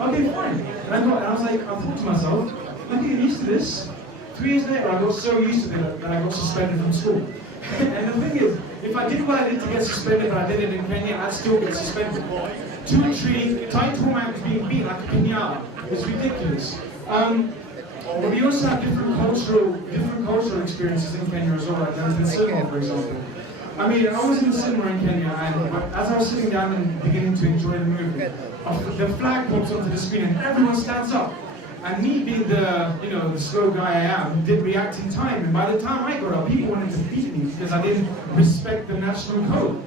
Okay, fine. And I thought to myself, I can get used to this. 3 years later, I got so used to it that I got suspended from school. And the thing is, if I did what I did to get suspended, but I did it in Kenya, I'd still get suspended. 2 and 3, tight man was being beat like a pinata. It's ridiculous. But we also have different cultural experiences in Kenya as well, like in cinema, for example. I was in the cinema in Kenya, and as I was sitting down and beginning to enjoy the movie, the flag pops onto the screen and everyone stands up. And me being the slow guy I am, didn't react in time. And by the time I got up, people wanted to beat me because I didn't respect the national code.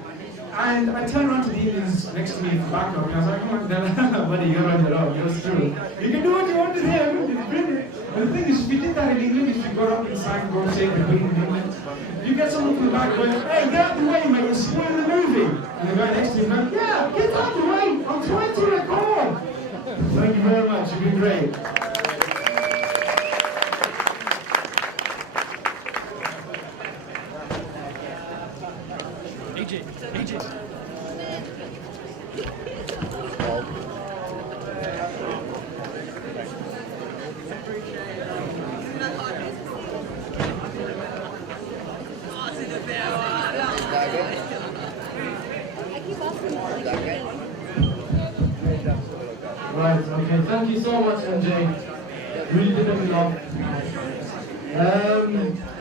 And I turned around to the Indians next to me in backup, and I was like, come on, buddy, you're right there, yours true. You can do what you want to here, it's brilliant. And the thing is, if you did that in England, if you got up inside and go and say the Queen in England, you get someone from the back going, hey, get out the way, mate, you're spoiling the movie. And the guy next to him goes, yeah, get out the way, I'm trying to record. Thank you very much, you've been great. AJ. Right, okay, thank you so much, MJ. Really did it a lot.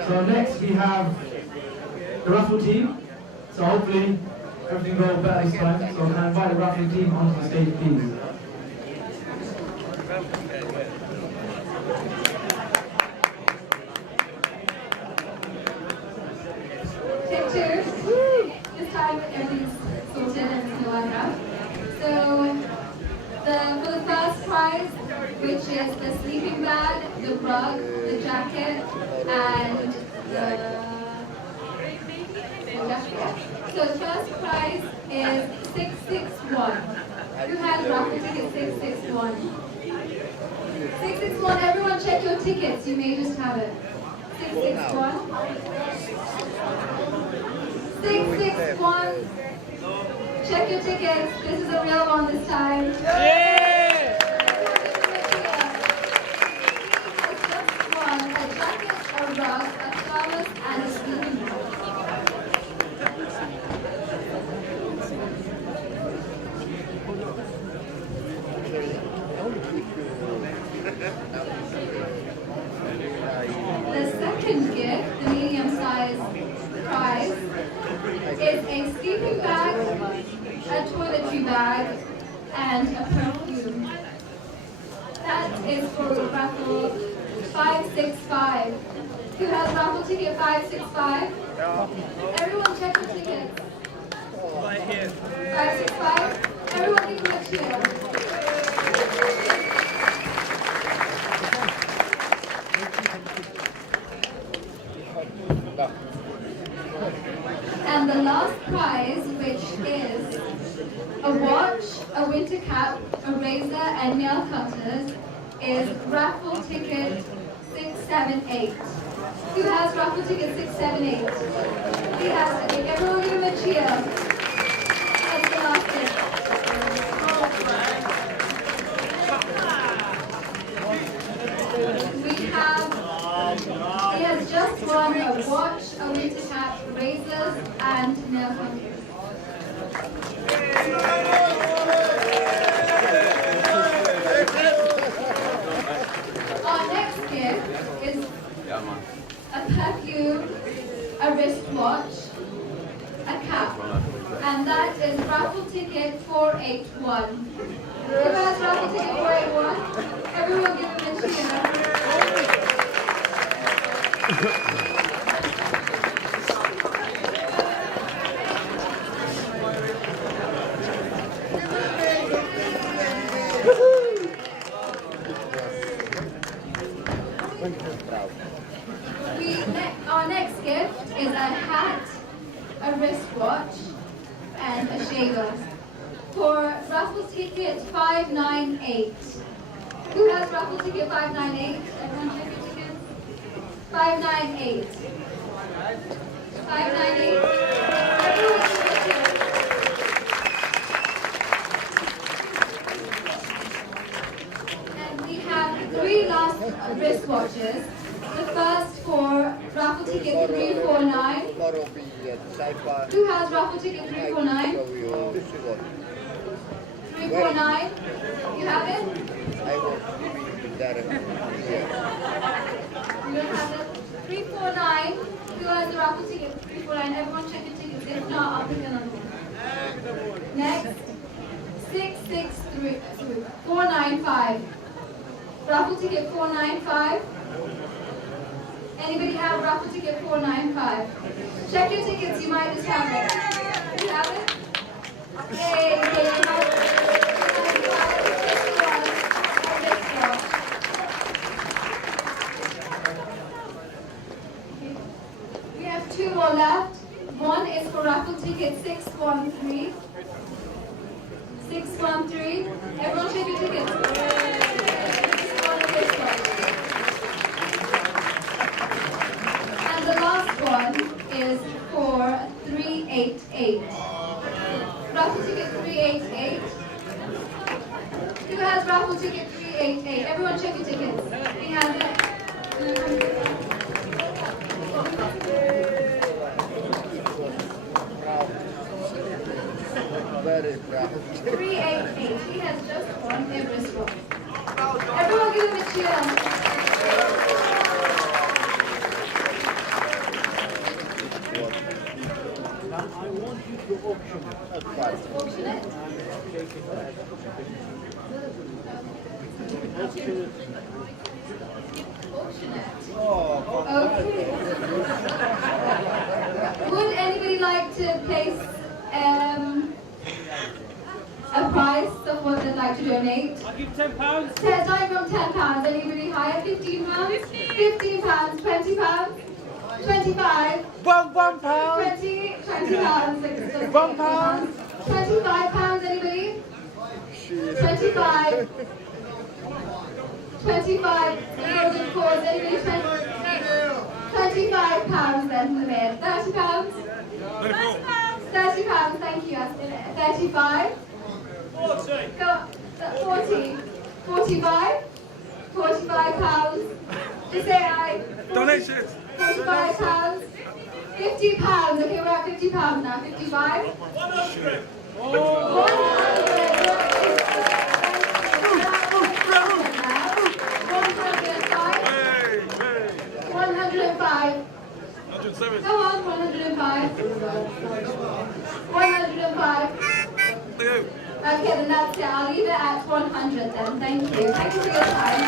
So next we have the raffle team. So hopefully everything goes better this time. So can I invite the raffle team onto the stage, please? Pictures. This time everything's sorted and it's no longer out. So for the first prize, which is the sleeping bag, the rug, the jacket, and the jacket. So the first prize is 661. Who has raffle ticket 661? 661, everyone check your tickets, you may just have it. 661. 661. Check your tickets. This is a real one this time. Yeah! Just one, a jacket, a rug, a thermos, and a sleeping bag. for raffle 565. Who has raffle ticket 565? Everyone check the tickets. Right here. 565. Everyone give him a cheer. And the last prize, which is a watch, a winter cap, a razor, and nail cutters, is raffle ticket 678. Who has raffle ticket 678? He has. Okay, everyone give him a cheer. That's the last gift. We have. He has just won a watch, a winter cap, razors, and nail cutters. Our next gift is a perfume, a wristwatch, a cap, and that is raffle ticket 481. Who has raffle ticket 481? Everyone give him a cheer. Our next gift is a hat, a wristwatch, and a shaver for raffle ticket 598. Who has raffle ticket 598? Everyone check your tickets. 598. 598. Everyone check your tickets. And we have 3 last wristwatches. The first for raffle ticket 349. Who has raffle ticket 349? 349. You have it? I was giving directly here. You don't have it? 349. Who has the raffle ticket 349? Everyone check your tickets. If not, I'll pick another one. Next. 663. 495. Raffle ticket 495. Anybody have raffle ticket 495? Check your tickets, you might just have it. You have it? Yay, we have 2 more left. One is for raffle ticket 613. 613. Everyone check your tickets. The last one is for 388. Raffle ticket 388. Who has raffle ticket 388? Everyone check your tickets. He has it. Very proud. 388. He has just won a wristwatch. Everyone give him a cheer. Auction it. Okay. Would anybody like to place a price of what they'd like to donate? I'll give £10. Starting from £10. Anybody higher? £15? £15, £20? 25. £1. 20 pounds. £1. 25 pounds. Anybody? 25. 25. Golden cause. Anybody? 25 pounds. Then for the man. 30 pounds. 30 pounds. Thank you. 35. 40. 45. 45 pounds. Just say I. Donations. 45 pounds. 50 pounds. Okay, we're at 50 pounds now. 55. 100. 105. Go on, 105. 105. Okay, then that's it. I'll leave it at 100 then. Thank you. Thank you for your time.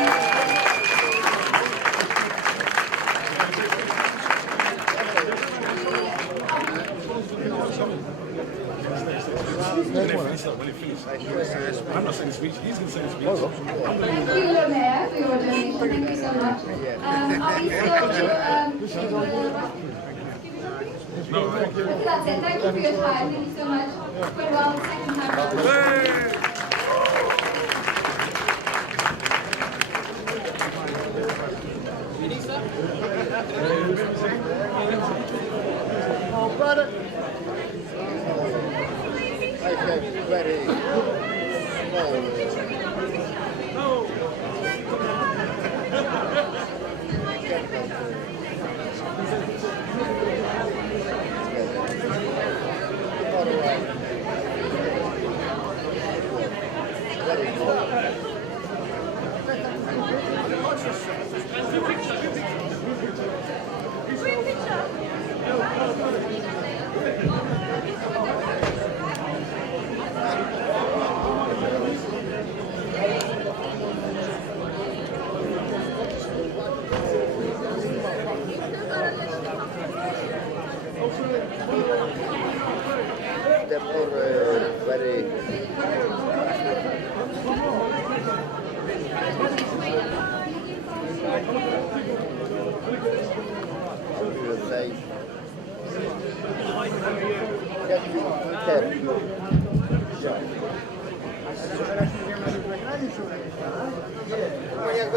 I'm not saying the speech, he's going to say the speech. Thank you, Mayor, for your donation. Thank you so much. Are we still okay, that's it. Thank you for your time. Thank you so much. Good well, second time. Oh, brother. I have very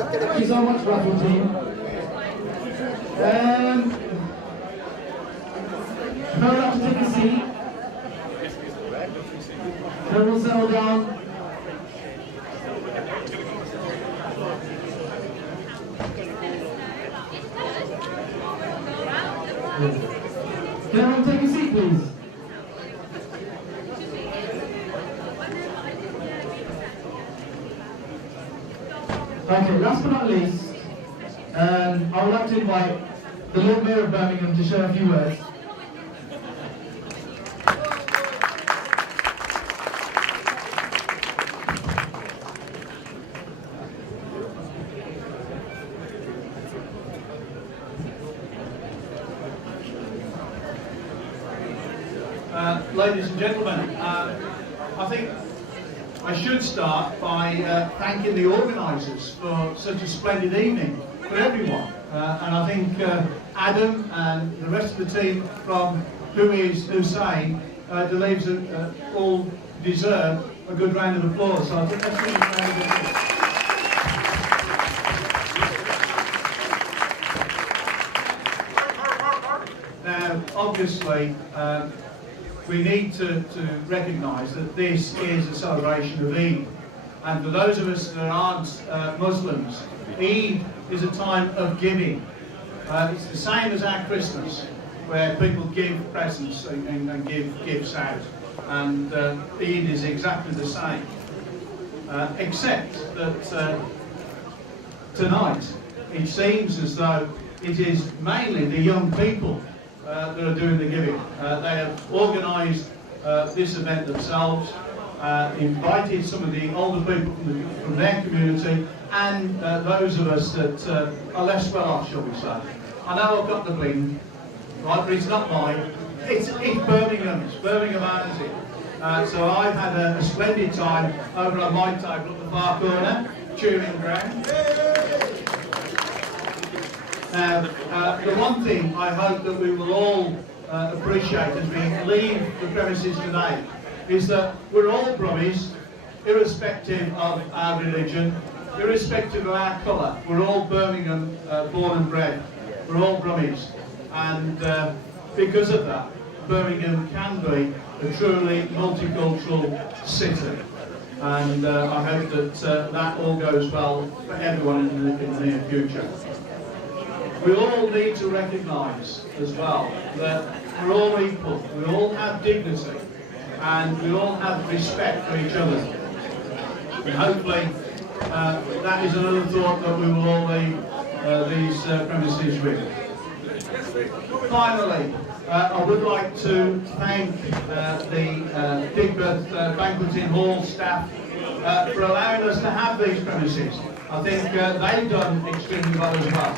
Thank you so much, raffle team. If I would like to take a seat, everyone settle down. Can everyone take a seat, please? Okay, last but not least, I would like to invite the Lord Mayor of Birmingham to share a few words. Ladies and gentlemen, I think I should start by thanking the organisers for such a splendid evening for everyone. And I think Adam and the rest of the team from Who is Hussain all deserve a good round of applause. So I think that's really very good. Now, obviously, we need to recognise that this is a celebration of Eid. And for those of us that aren't Muslims, Eid is a time of giving. It's the same as our Christmas, where people give presents and give gifts out. And Eid is exactly the same. Except that tonight, it seems as though it is mainly the young people that are doing the giving. They have organised this event themselves, invited some of the older people from their community, and those of us that are less well off, shall we say. I know I've got the bling, right, but it's not mine. It's Birmingham, it's Birmingham Arnsey. So I've had a splendid time over at my table at the far corner, cheering ground. Now, the one thing I hope that we will all appreciate as we leave the premises today is that we're all Brummies, irrespective of our religion, irrespective of our colour. We're all Birmingham born and bred. We're all Brummies. And because of that, Birmingham can be a truly multicultural city. And I hope that that all goes well for everyone in the near future. We all need to recognise as well that we're all equal, we all have dignity, and we all have respect for each other. And hopefully that is another thought that we will all leave these premises with. Finally, I would like to thank the Big Berth Banqueting Hall staff for allowing us to have these premises. I think they've done extremely well as well.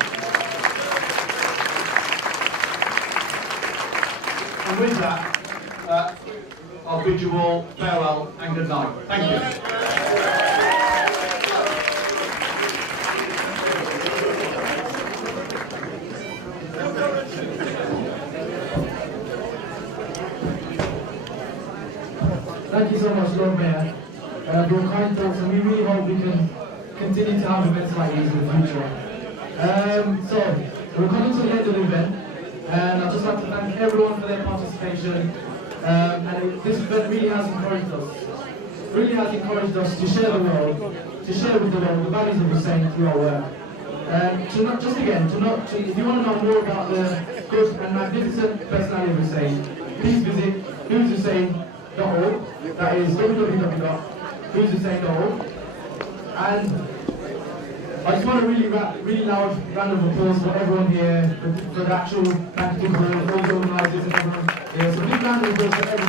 And with that, I'll bid you all farewell and good night. Thank you. Thank you so much, Lord Mayor, for your kind thoughts, and we really hope we can continue to have events like these in the future. So, we're coming to the end of the event, and I'd just like to thank everyone for their participation. And this event really has encouraged us to share the world, to share with the world the values of Hussain through our work. If you want to know more about the good and magnificent personality of Hussain, please visit whoshussain.org. That is www.whoshussain.org. And I just want a really loud round of applause for everyone here, for the actual banqueting hall, all the organisers and everyone here. So a big round of applause for everyone.